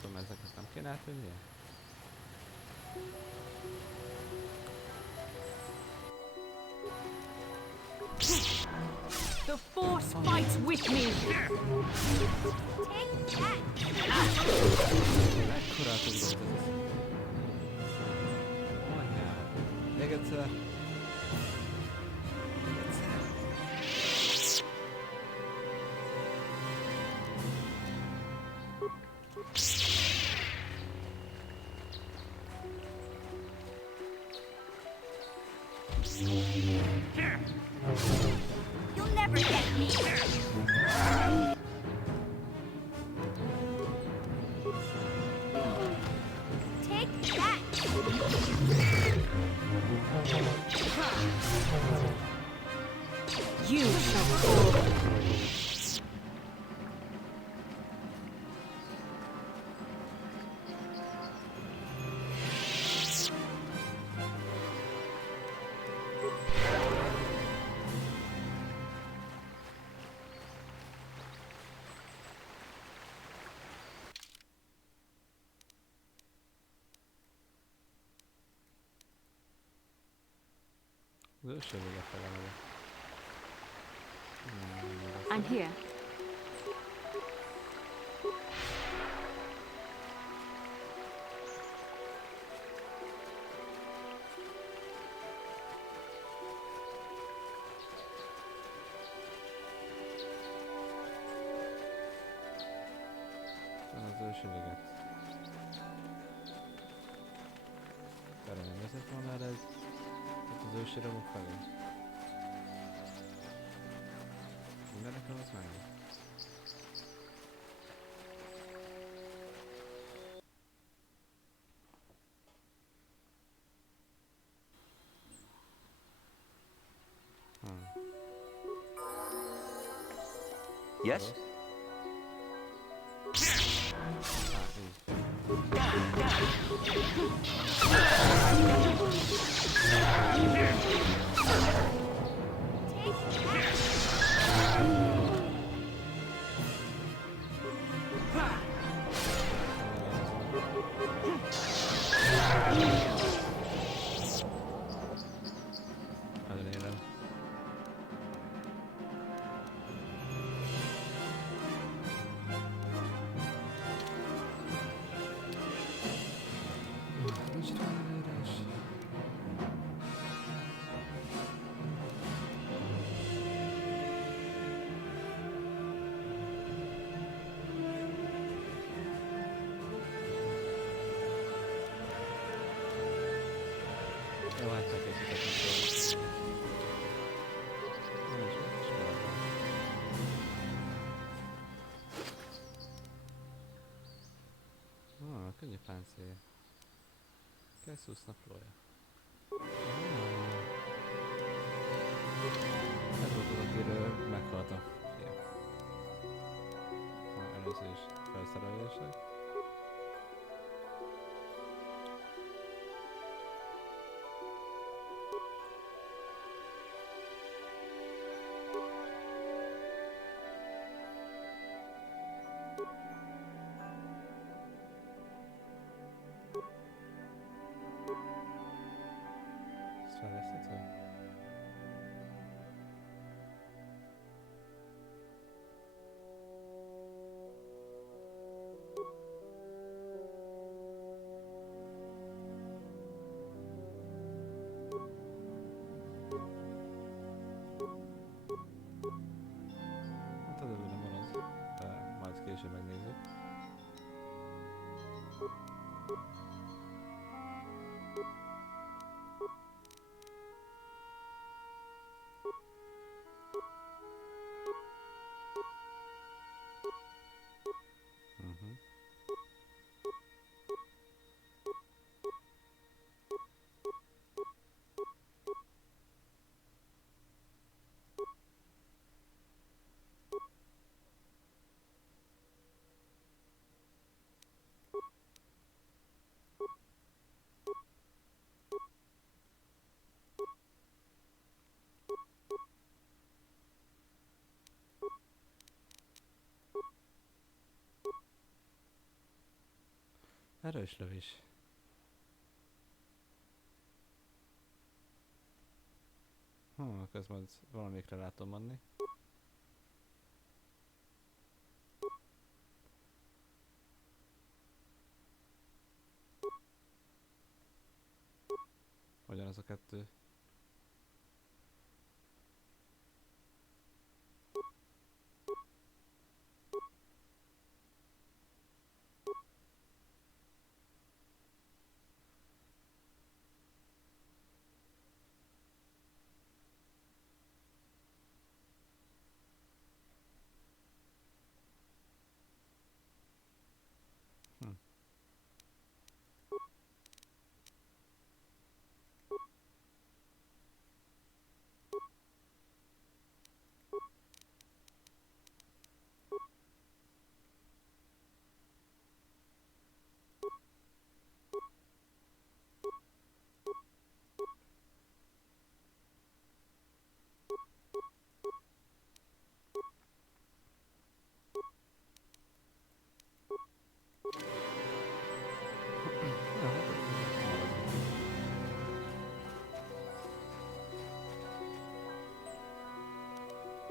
Tudom, ezeknek nem kéne átvennie? The Force fights with me! Take that! Mekkorát ugrott ez? Anyád. Még egyszer. You'll never get me. Take that. You shall fall. I'm here. Az ősövéget. Erre nem vezet volna erre ez? Itt az ősiromok felé? Mindenre kell az menni? Yes? Jó, hát megkészítettem. Könnyű páncélja. Cassius naplója. Ez volt az, akiről meghalt a film. Először is felszerelések. Később megnézzük. Erős lövés. Akkor ezt majd valamikre látom adni. Ugyanaz a kettő.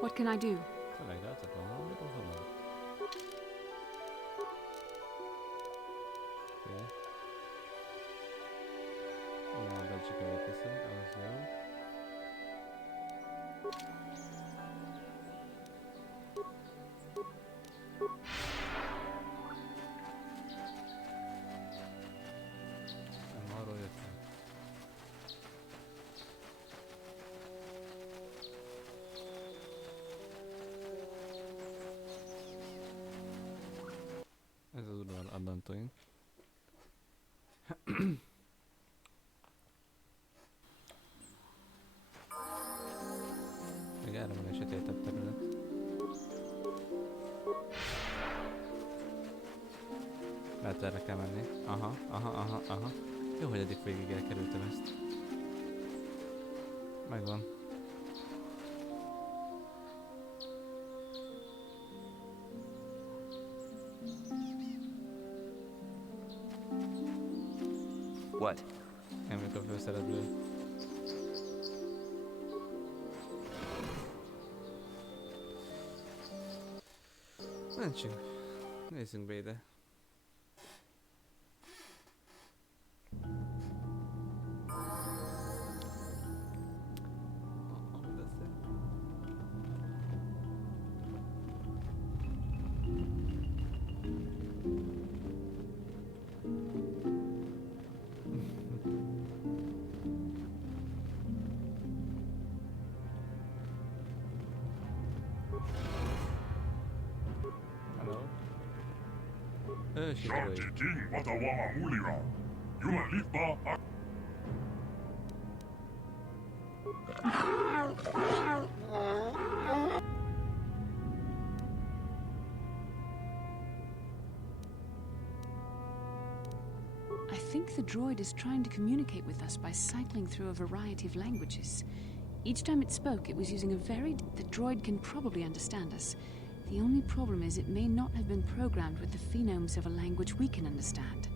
What can I do? Tényleg lehetett volna valami hamar. Oké. Na, becsikerült viszont, az jó. Nem arról jöttem. Ez az udvar addantóink. Még erre van egy sötétebb terület. Lehet erre kell menni. Aha. Jó, hogy eddig végig elkerültem ezt. Megvan. What? Én vagyok a főszereplő. Mentsünk. Nézzünk be ide. I think the droid is trying to communicate with us by cycling through a variety of languages. Each time it spoke, it was using a very... The droid can probably understand us. The only problem is it may not have been programmed with the phonemes of a language we can understand.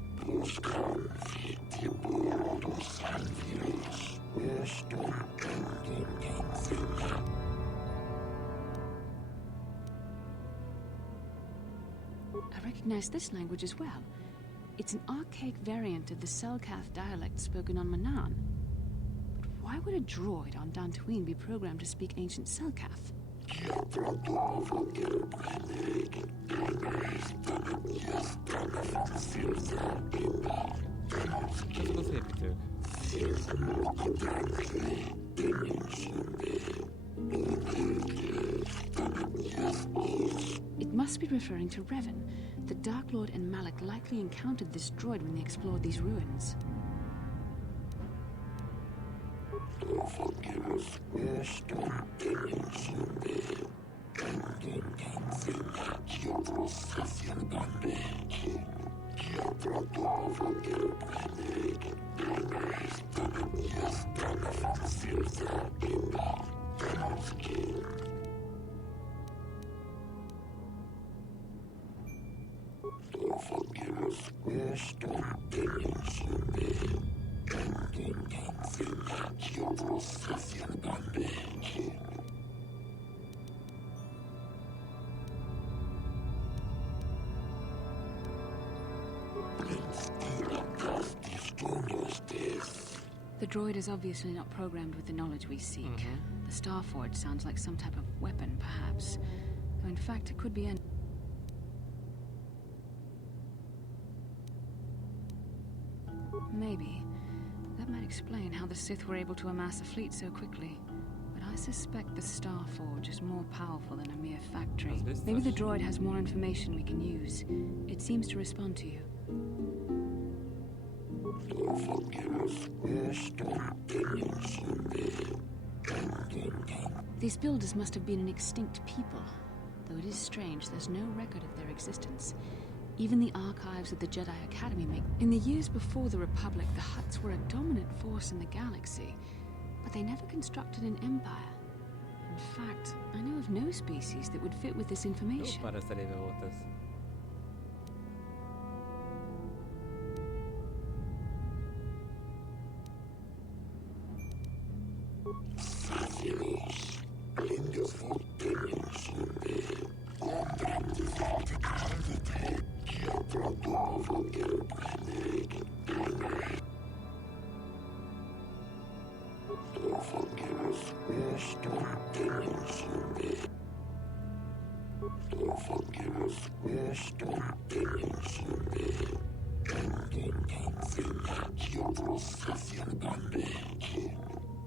I recognize this language as well. It's an archaic variant of the Selkath dialect spoken on Manaan. But why would a droid on Dantooine be programmed to speak ancient Selkath? Ezek az építők. It must be referring to Revan. The Dark Lord and Malak likely encountered this droid when they explored these ruins. The droid is obviously not programmed with the knowledge we seek. The Starforge sounds like some type of weapon, perhaps. Though in fact, it could be an... Maybe. That might explain how the Sith were able to amass a fleet so quickly. But I suspect the Starforge is more powerful than a mere factory. Maybe the droid has more information we can use. It seems to respond to you. These builders must have been an extinct people. Though it is strange, there's no record of their existence. Even the archives of the Jedi Academy make... In the years before the Republic, the Hutts were a dominant force in the galaxy, but they never constructed an empire. In fact, I know of no species that would fit with this information.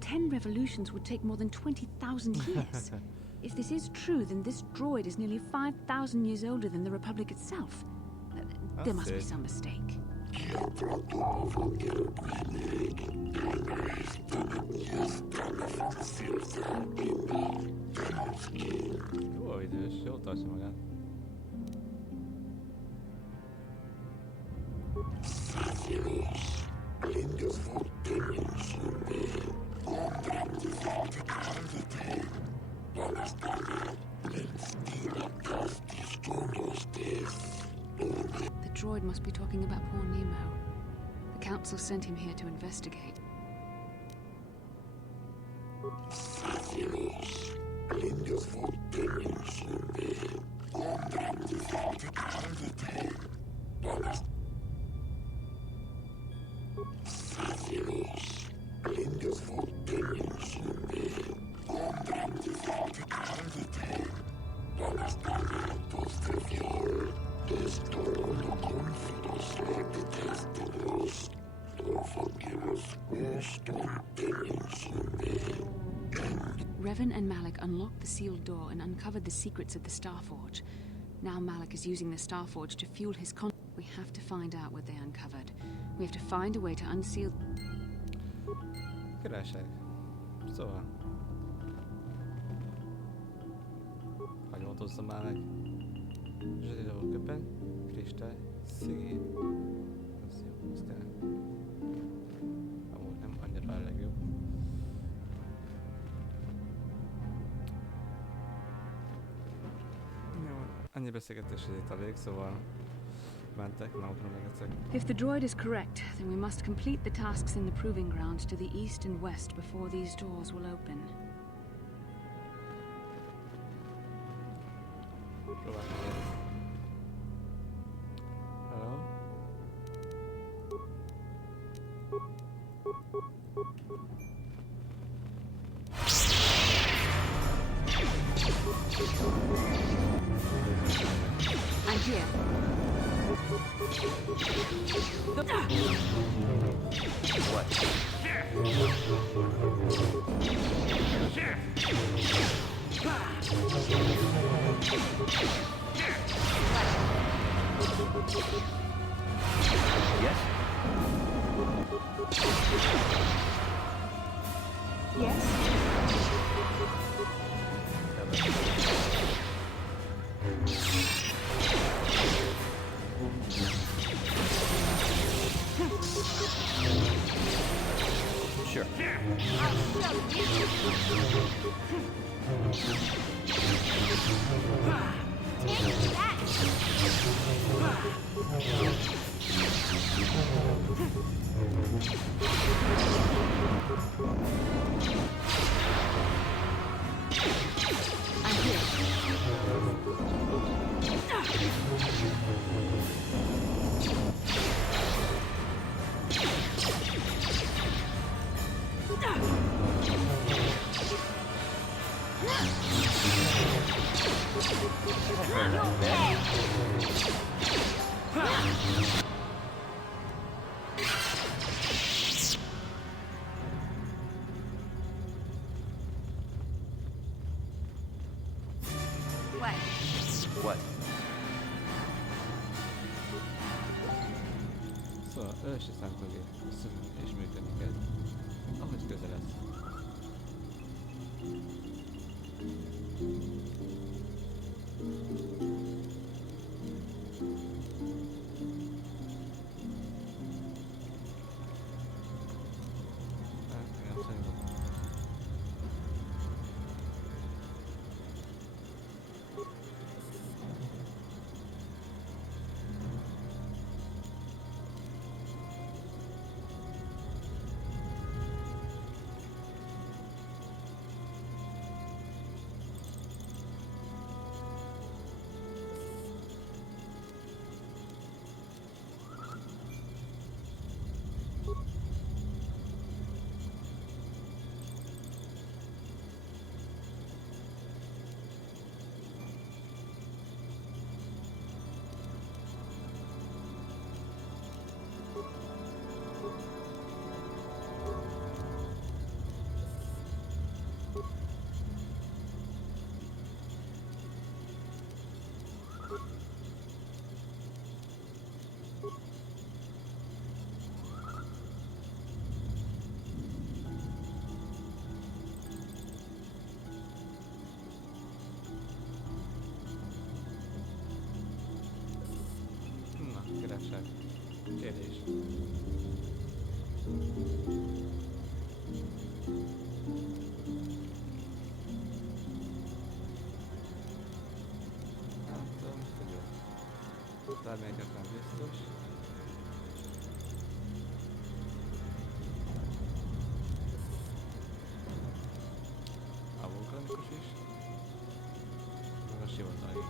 Ten revolutions would take more than 20,000 years. If this is true, then this droid is nearly 5,000 years older than the Republic itself. There must be some mistake. Jó idős, jól tartja magát. The droid must be talking about poor Nemo. The council sent him here to investigate. Revan and Malik unlocked the sealed door and uncovered the secrets of the Starforge. Now Malik is using the Starforge to fuel his We have to find out what they uncovered. We have to find a way to unseal... Királyság. Szóval. Hagyomatozzam már meg. Zsíros köpeny, kristály, szigé. Az jó, az kell. Amúgy nem annyira a legjobb. Jó, annyi beszélgetés azért elég, szóval mentek, magukra megetek. If the droid is correct, then we must complete the tasks in the proving ground to the east and west before these doors will open. Hello? I'm here. Yes? Sure. What? Szóval ősi szánk mögé szűnni és működni kell. Ahogy közeledsz. terméket nem biztos. A vulkanikus is. Meg a sivatagi.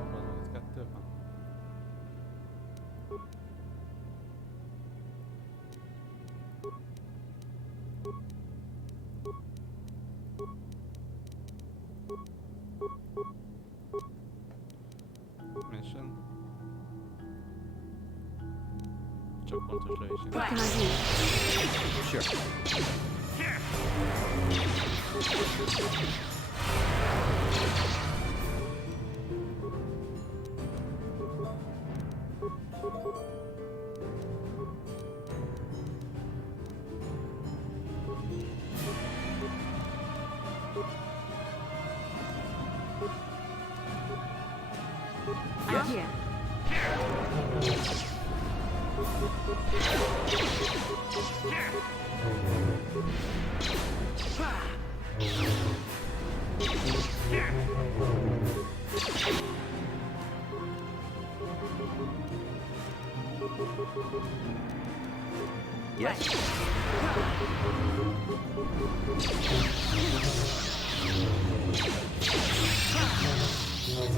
Abban az kettő van. Mission. Csak pontos lövések. What can I do? Sure. I'm here. Yes.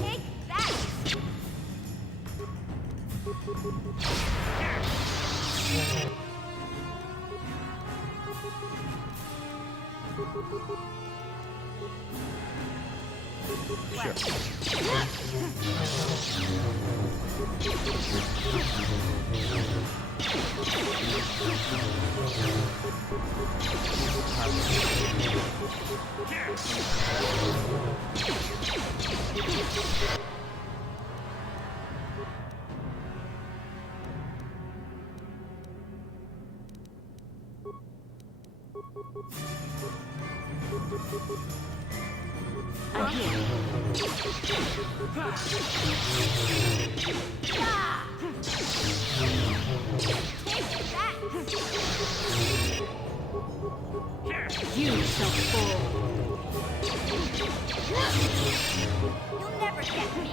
Take that! I'm here. You shall fall. You'll never get me!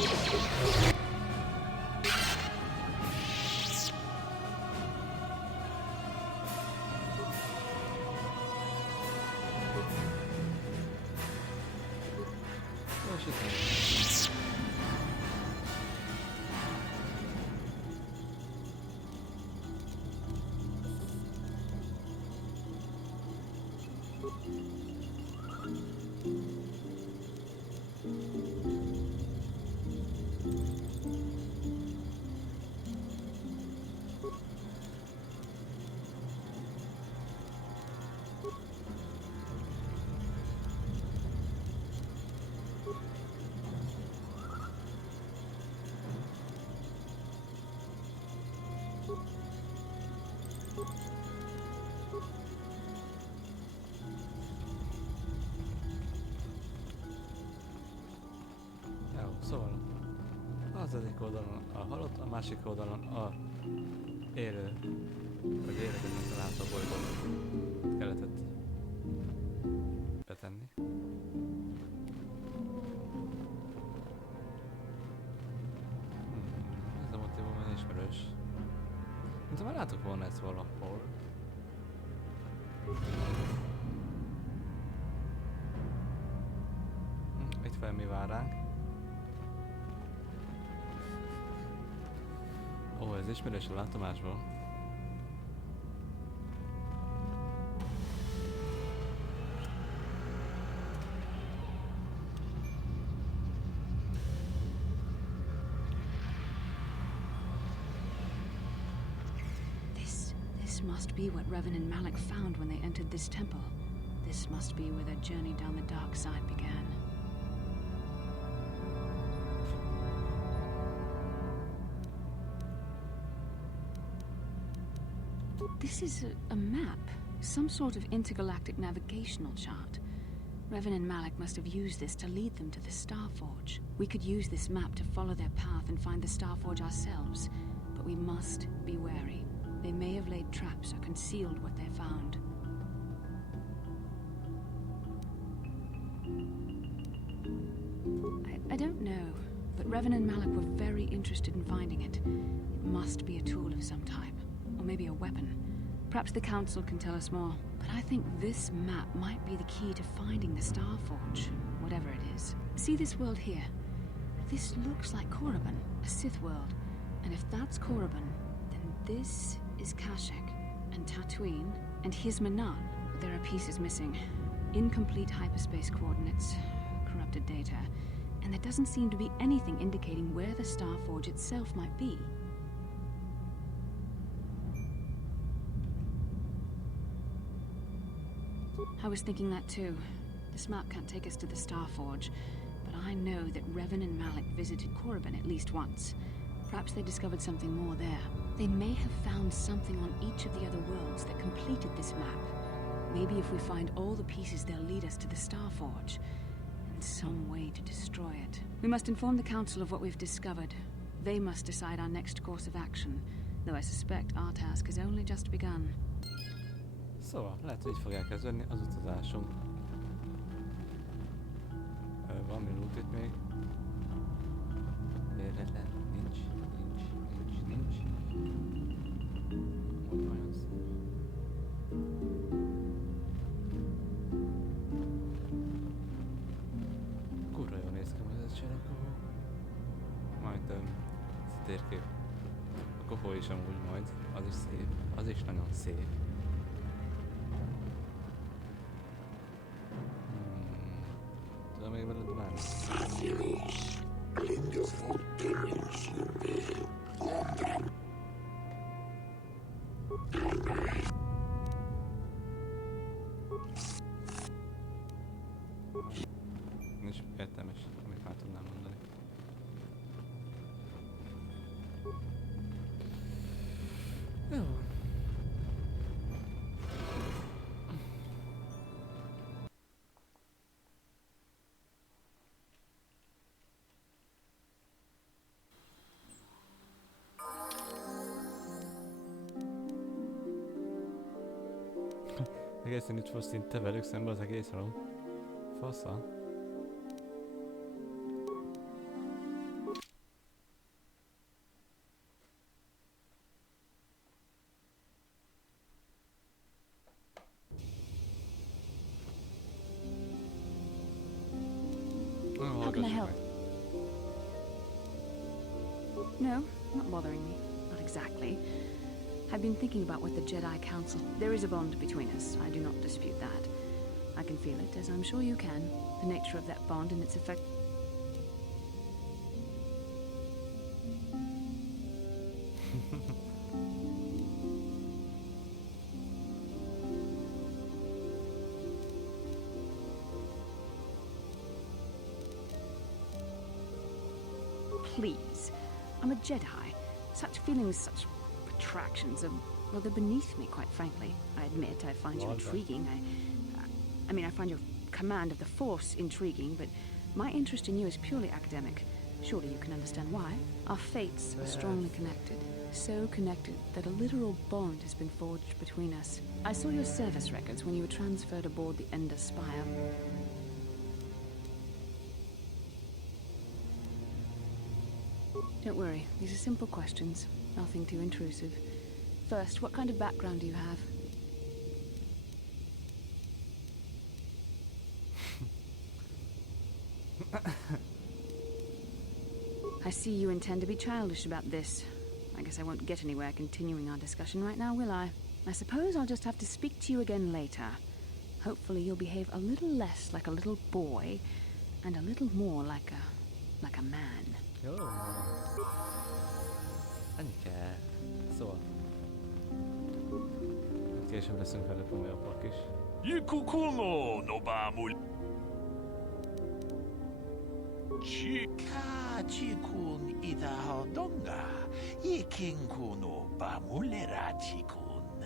Jó, szóval az egyik oldalon a halott, a másik oldalon a élő, vagy életekben található bolygót kellett betenni. Ez a motivum ismerős. Mintha már látok volna ezt valahol. Itt fel mi vár ránk? Ó, ez ismerős a látomásból. This must be what Revan and Malik found when they entered this temple. This must be where their journey down the dark side began. This is a map. Some sort of intergalactic navigational chart. Revan and Malik must have used this to lead them to the Starforge. We could use this map to follow their path and find the Starforge ourselves. But we must be wary. They may have laid traps or concealed what they found. I don't know, but Revan and Malik were very interested in finding it. It must be a tool of some type, or maybe a weapon. Perhaps the Council can tell us more. But I think this map might be the key to finding the Starforge, whatever it is. See this world here? This looks like Korriban, a Sith world. And if that's Korriban, then this is Kashyyyk, and Tatooine, and here's Manan. But there are pieces missing. Incomplete hyperspace coordinates, corrupted data, and there doesn't seem to be anything indicating where the Starforge itself might be. I was thinking that too. This map can't take us to the Starforge, but I know that Revan and Malik visited Korriban at least once. Perhaps they discovered something more there. They may have found something on each of the other worlds that completed this map. Maybe if we find all the pieces, they'll lead us to the Starforge, and some way to destroy it. We must inform the Council of what we've discovered. They must decide our next course of action, though I suspect our task has only just begun. Szóval, lehet, hogy így fog elkezdődni az utazásunk. Valami loot itt még. Nincs. Úgy nagyon szép. Kurva jól néz ki majd ez a cselekvő. Majd ez a térkép. A kohó is amúgy majd, az is szép. Az is nagyon szép. Még veled már? Nincs értelmes, amit már tudnám mondani. Jó. Egészen itt volt szinte velük szembe az egész halom. Fasza. How can I help? No, not bothering me. Not exactly. I've been thinking about what the Jedi Council... There is a bond between us. I do not dispute that. I can feel it, as I'm sure you can. The nature of that bond and its effect... Please. I'm a Jedi. Such feelings, such attractions are, well, they're beneath me, quite frankly. I admit I find you intriguing. I mean, I find your command of the Force intriguing, but my interest in you is purely academic. Surely you can understand why. Our fates are strongly connected. So connected that a literal bond has been forged between us. I saw your service records when you were transferred aboard the Ender Spire. Don't worry, these are simple questions. Nothing too intrusive. First, what kind of background do you have? I see you intend to be childish about this. I guess I won't get anywhere continuing our discussion right now, will I? I suppose I'll just have to speak to you again later. Hopefully you'll behave a little less like a little boy, and a little more like a man. Jó. Annyi kell. Szóval. Később leszünk vele komolyabbak is. Yikukuno no bamul. Chikun ida donga. Yikinkuno bamulera chikun.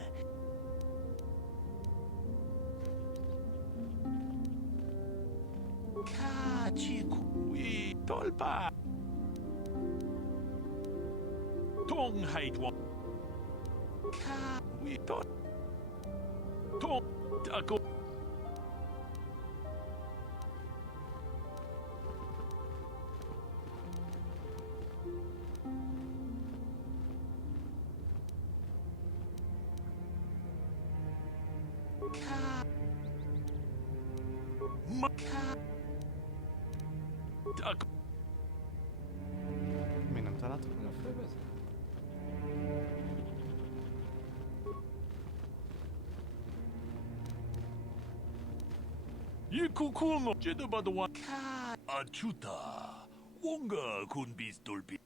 Kachikui Tolpa Tong Haitwa Ka we Tot Tong Tako Ka Maka Tako Mi nem találtuk meg a főből? Yikukuno Jedabadwa Ka Achuta Wonga Kunbis Dolbi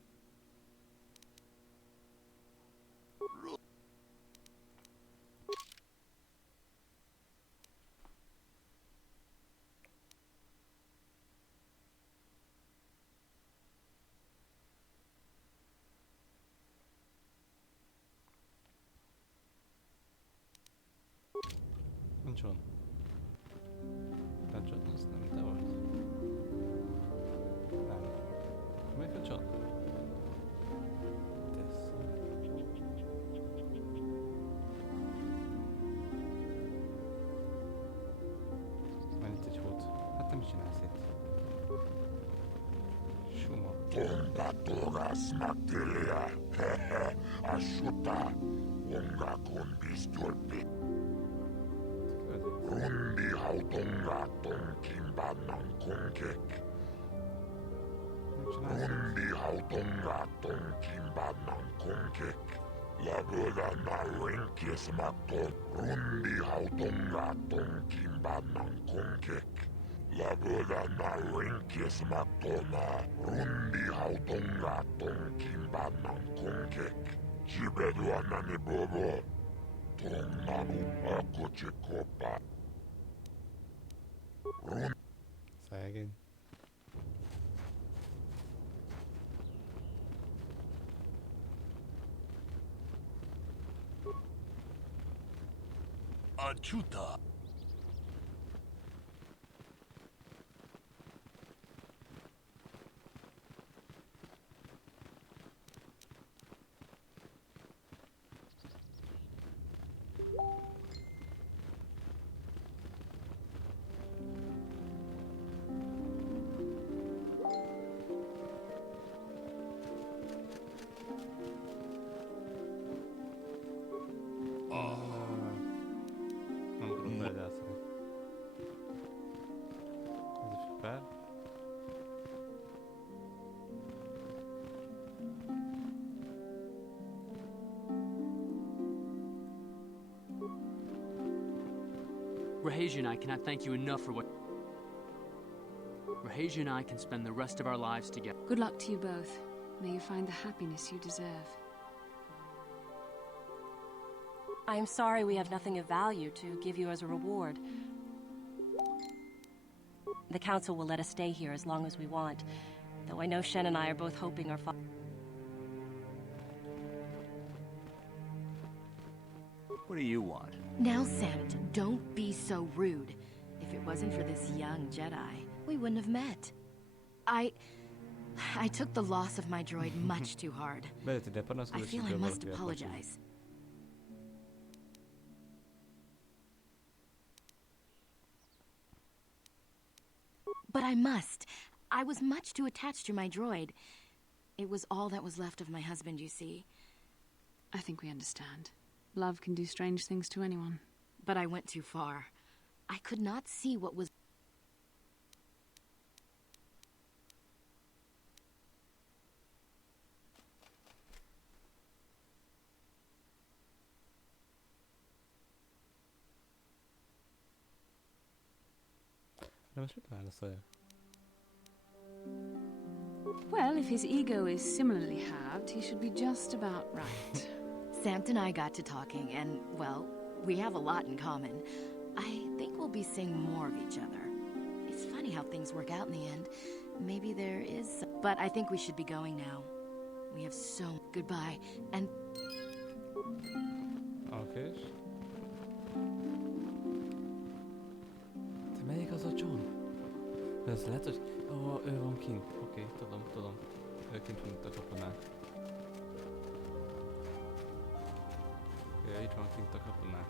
Nincs on. Nincs on, az nem te volt. Nem. Miért nincs on? Van itt egy hót. Hát nem is csinálsz itt. Suma. Tonda togas materia, hehe, ashuta, wonga kun bistulpi. Rundi hautonga tonkimba nankonkek. Rundi hautonga tonkimba nankonkek. Lagoda na wenkes maton. Rundi hautonga tonkimba nankonkek. Lagoda na wenkes matona. Rundi hautonga tonkimba nankonkek. Jibedwa nani bobo. Tongnamu akochekopa. Szegény. Achuta Nem tudok begyászani. Ez is fel. Rahasia and I cannot thank you enough for what... Rahasia and I can spend the rest of our lives together. Good luck to you both. May you find the happiness you deserve. I am sorry we have nothing of value to give you as a reward. The council will let us stay here as long as we want, though I know Shen and I are both hoping our father... What do you want? Now, Samt, don't be so rude. If it wasn't for this young Jedi, we wouldn't have met. I took the loss of my droid much too hard. I feel I must apologize. But I must. I was much too attached to my droid. It was all that was left of my husband, you see. I think we understand. Love can do strange things to anyone. But I went too far. I could not see what was... Well, if his ego is similarly halved, he should be just about right. Samt and I got to talking, and, well, we have a lot in common. I think we'll be seeing more of each other. It's funny how things work out in the end. Maybe there is some... But I think we should be going now. We have so... Goodbye, and... Okay. Te melyik az a John? Ez lehet, hogy... Ó, ő van kint. Oké, tudom. Ő kint van a kapunál. Itt van kint a kapunál.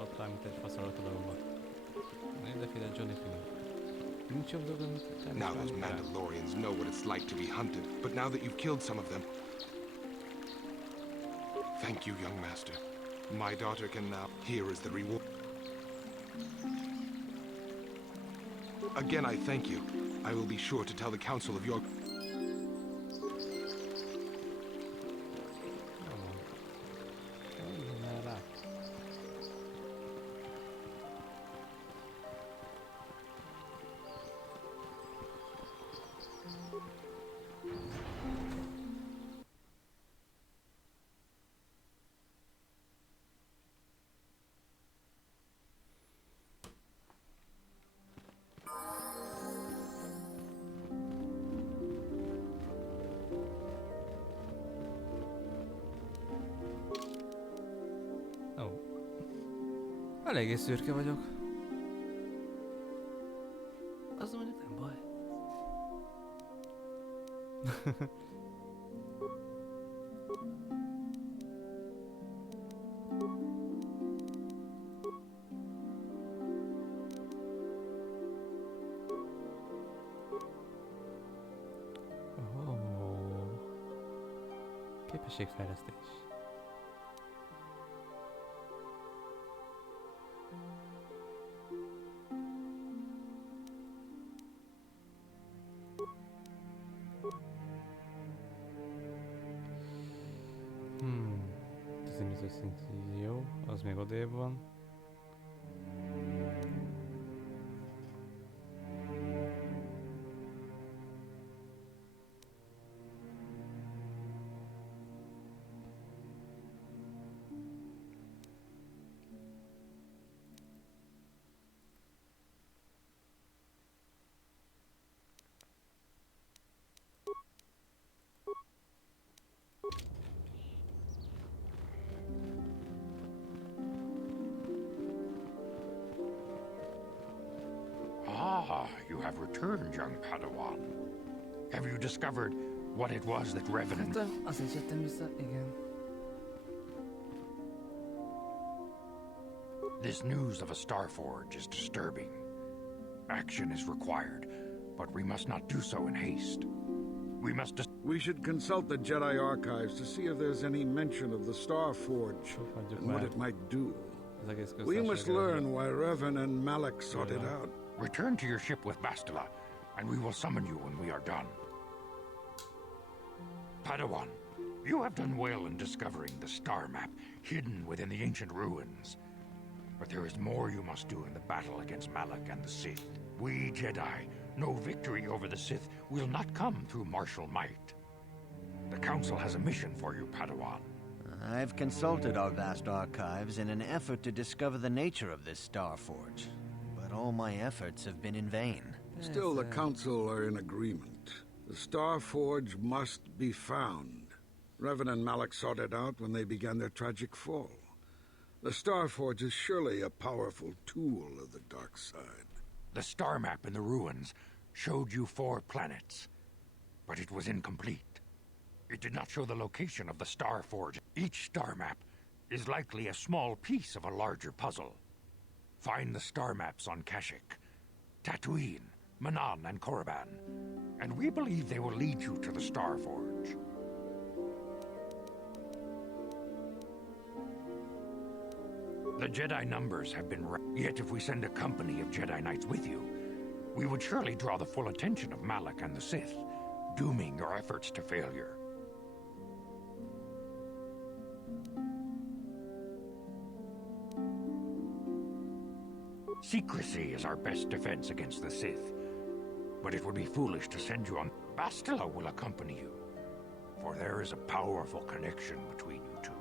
Ott áll, mint egy faszolat a dologba. De figyelj, Johnny Flynn. Nincs jobb dolog, mint Now those Mandalorians know what it's like to be hunted, but now that you've killed some of them... Thank you, young master. My daughter can now... Here is the reward. Again, I thank you. I will be sure to tell the council of your... Eléggé szürke vagyok. Az mondjuk nem baj. Képességfejlesztés. Jó, az még odébb van. Ah, you have returned, young Padawan. Have you discovered what it was that Revenant... Azért jöttem vissza, igen. This news of a Starforge is disturbing. Action is required, but we must not do so in haste. We should consult the Jedi archives to see if there's any mention of the Starforge and what it might do. We must learn why Revan and Malak sought it out. Return to your ship with Bastila, and we will summon you when we are done. Padawan, you have done well in discovering the star map hidden within the ancient ruins. But there is more you must do in the battle against Malak and the Sith. We Jedi know victory over the Sith will not come through martial might. The Council has a mission for you, Padawan. I've consulted our vast archives in an effort to discover the nature of this Starforge. But all my efforts have been in vain. Still, the Council are in agreement. The Starforge must be found. Revan and Malak sought it out when they began their tragic fall. The Starforge is surely a powerful tool of the dark side. The star map in the ruins showed you 4 planets, but it was incomplete. It did not show the location of the Starforge. Each star map is likely a small piece of a larger puzzle. Find the star maps on Kashyyyk, Tatooine, Manan, and Korriban, and we believe they will lead you to the Starforge. The Jedi numbers have been yet if we send a company of Jedi Knights with you, we would surely draw the full attention of Malak and the Sith, dooming your efforts to failure. Secrecy is our best defense against the Sith, but it would be foolish to send you on. Bastila will accompany you, for there is a powerful connection between you two.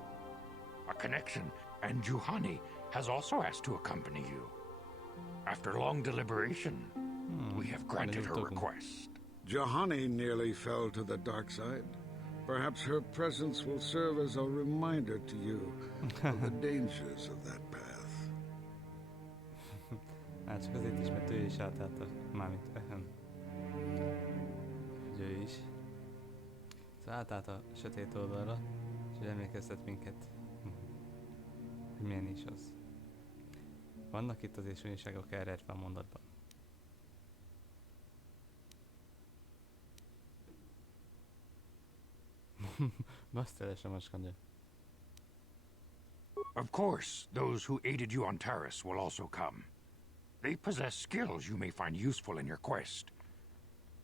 A connection, and Juhani has also asked to accompany you. After long deliberation, we have granted her request. Juhani nearly fell to the dark side. Perhaps her presence will serve as a reminder to you of the dangers of that path. Hát csak azért is, mert ő is átállt mármint hogy ő is. Szóval átállt a sötét oldalra, és emlékeztet minket, hogy milyen is az. Vannak itt azért súlyosságok elrejtve a mondatban. Baszteles a macskandja. Of course, those who aided you on Taris will also come. They possess skills you may find useful in your quest.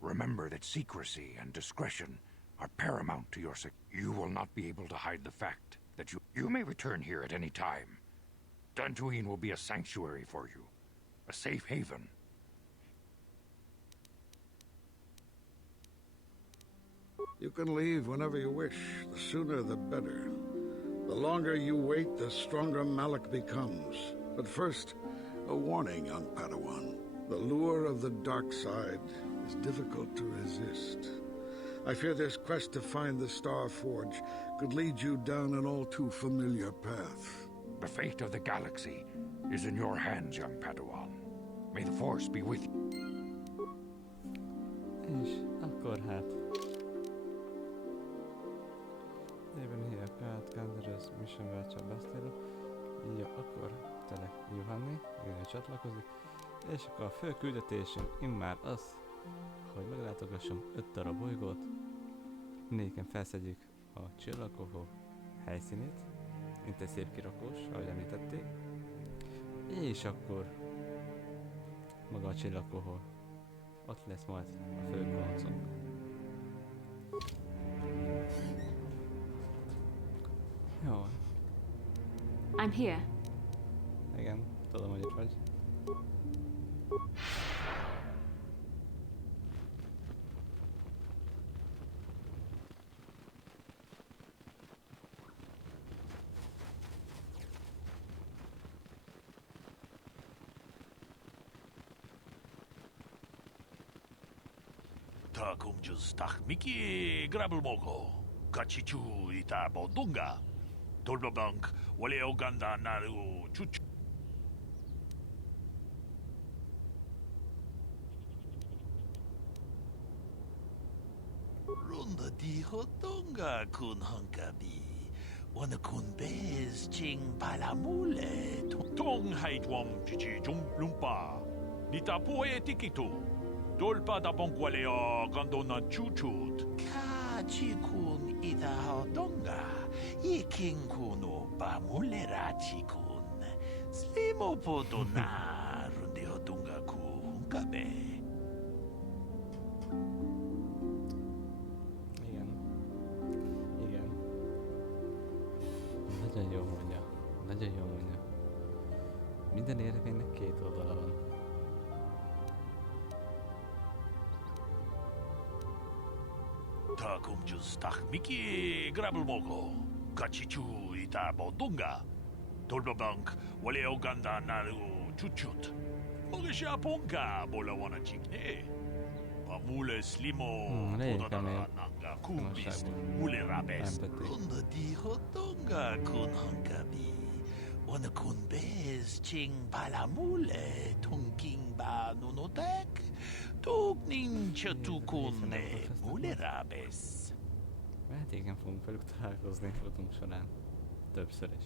Remember that secrecy and discretion are paramount to your You will not be able to hide the fact that you may return here at any time. Dantooine will be a sanctuary for you, a safe haven. You can leave whenever you wish. The sooner the better. The longer you wait, the stronger Malik becomes. But first, a warning, young Padawan. The lure of the dark side is difficult to resist. I fear this quest to find the Star Forge could lead you down an all too familiar path. The fate of the galaxy is in your hands, young Padawan. May the Force be with you. És akkor hát... Even here, Pat Ganderous Mission Voucher Bastille. Jó, akkor tényleg Juhanni, ő csatlakozik. És akkor a fő küldetésünk immár az, hogy meglátogassunk 5 darab bolygót. Mindegyiken felszedjük a csillagkohó helyszínét, mint egy szép kirakós, ahogy említették. És akkor maga a csillagkohó, ott lesz majd a fő koloncunk. Jó. I'm here. Igen, tudom, hogy itt vagy. Takumjus takmiki grabulmoko. Kachichu ita bodunga. Tolbabank wale oganda naru chuchu. Runda di hotonga kun hankabi. Wana kun bez ching palamule. Tong haitwam chichi jung lumpa. Nita poe tikitu. Dolpa da bongwaleo gandona chuchut. Kachikun ida hotonga. Ikin kuno pamulera chikun. Slimo podona runde hotonga ku hunkabe. Igen. Nagyon jó mondja. Nagyon jó mondja. Minden érvénynek 2 oldala van. Takumjus takmiki grabulmoko. Kachichu ita bodunga. Tolbabank wale oganda naru chuchut. Mogesha ponka bola wana chikne. Pamule slimo podadara nanga kumbis. Mule rabes. Runda di hotonga kun hankabi. Wana kun bez ching palamule tunking ba nunotek. Tugnin chatukune mule rabes. Hát igen, fogunk velük találkozni futunk során. Többször is.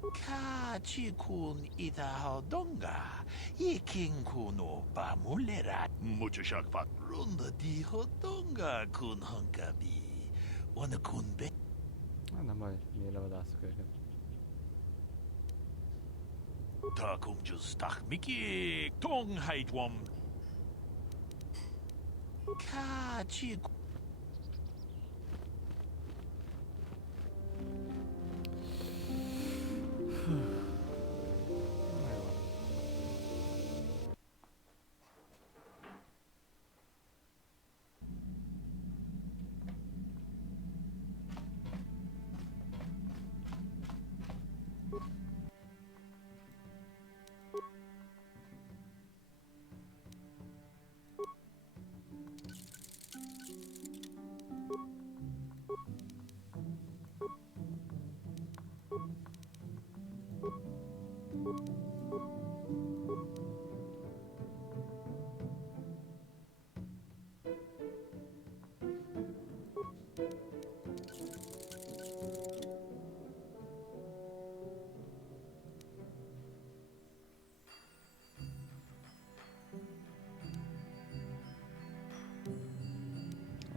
Kachikun ida hodonga. Ikin kuno pamulera. Mucho shakpat. Runda di hodonga kun hankabi. Wana kun be. Nem baj, mi levadászok őket. Takumjus takmiki tong haitwam. Kachikun. Jó,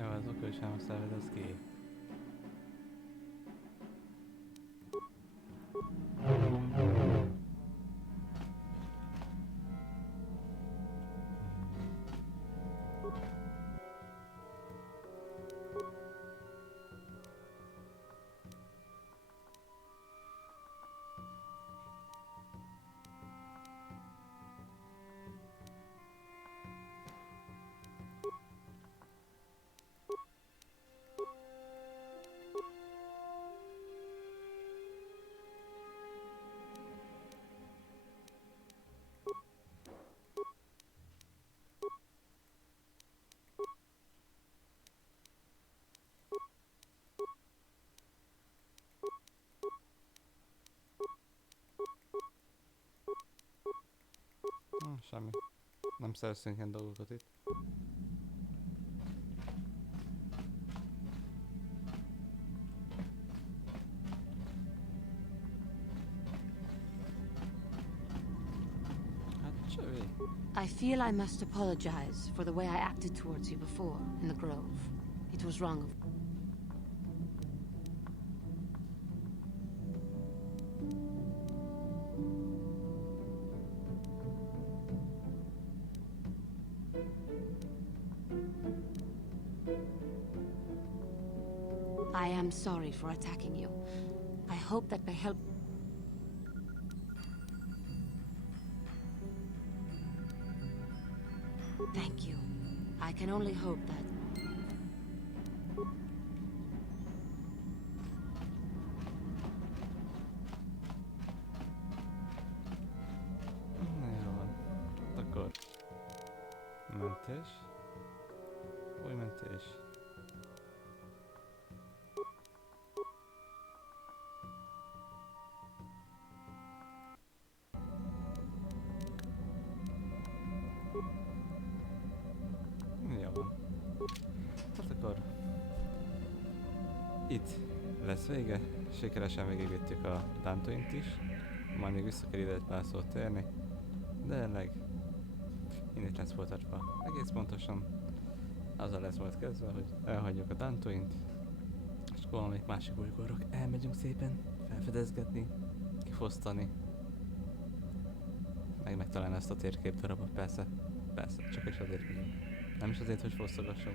az okosám szervez, az ki? Semmi. Nem szerzünk ilyen dolgokat itt. Hát csövi. I feel I must apologize for the way I acted towards you before in the grove. It was wrong of I am sorry for attacking you. I hope that may help. Thank you. I can only hope that... Jó van. Akkor... Mentés. Új mentés. Jó van. Tehát akkor... Itt lesz vége. Sikeresen végigvittük a Dántoint is. Majd még vissza kell ide egy pár szót térni. De jelenleg... Innét lesz folytatva. Egész pontosan azzal lesz majd kezdve, hogy elhagyjuk a Dántoint. És akkor valamelyik másik bolygóra elmegyünk szépen felfedezgetni, kifosztani. Meg talán ezt a térkép darabot, persze. Persze, csak is azért megyünk. Nem is azért, hogy fosztogassam.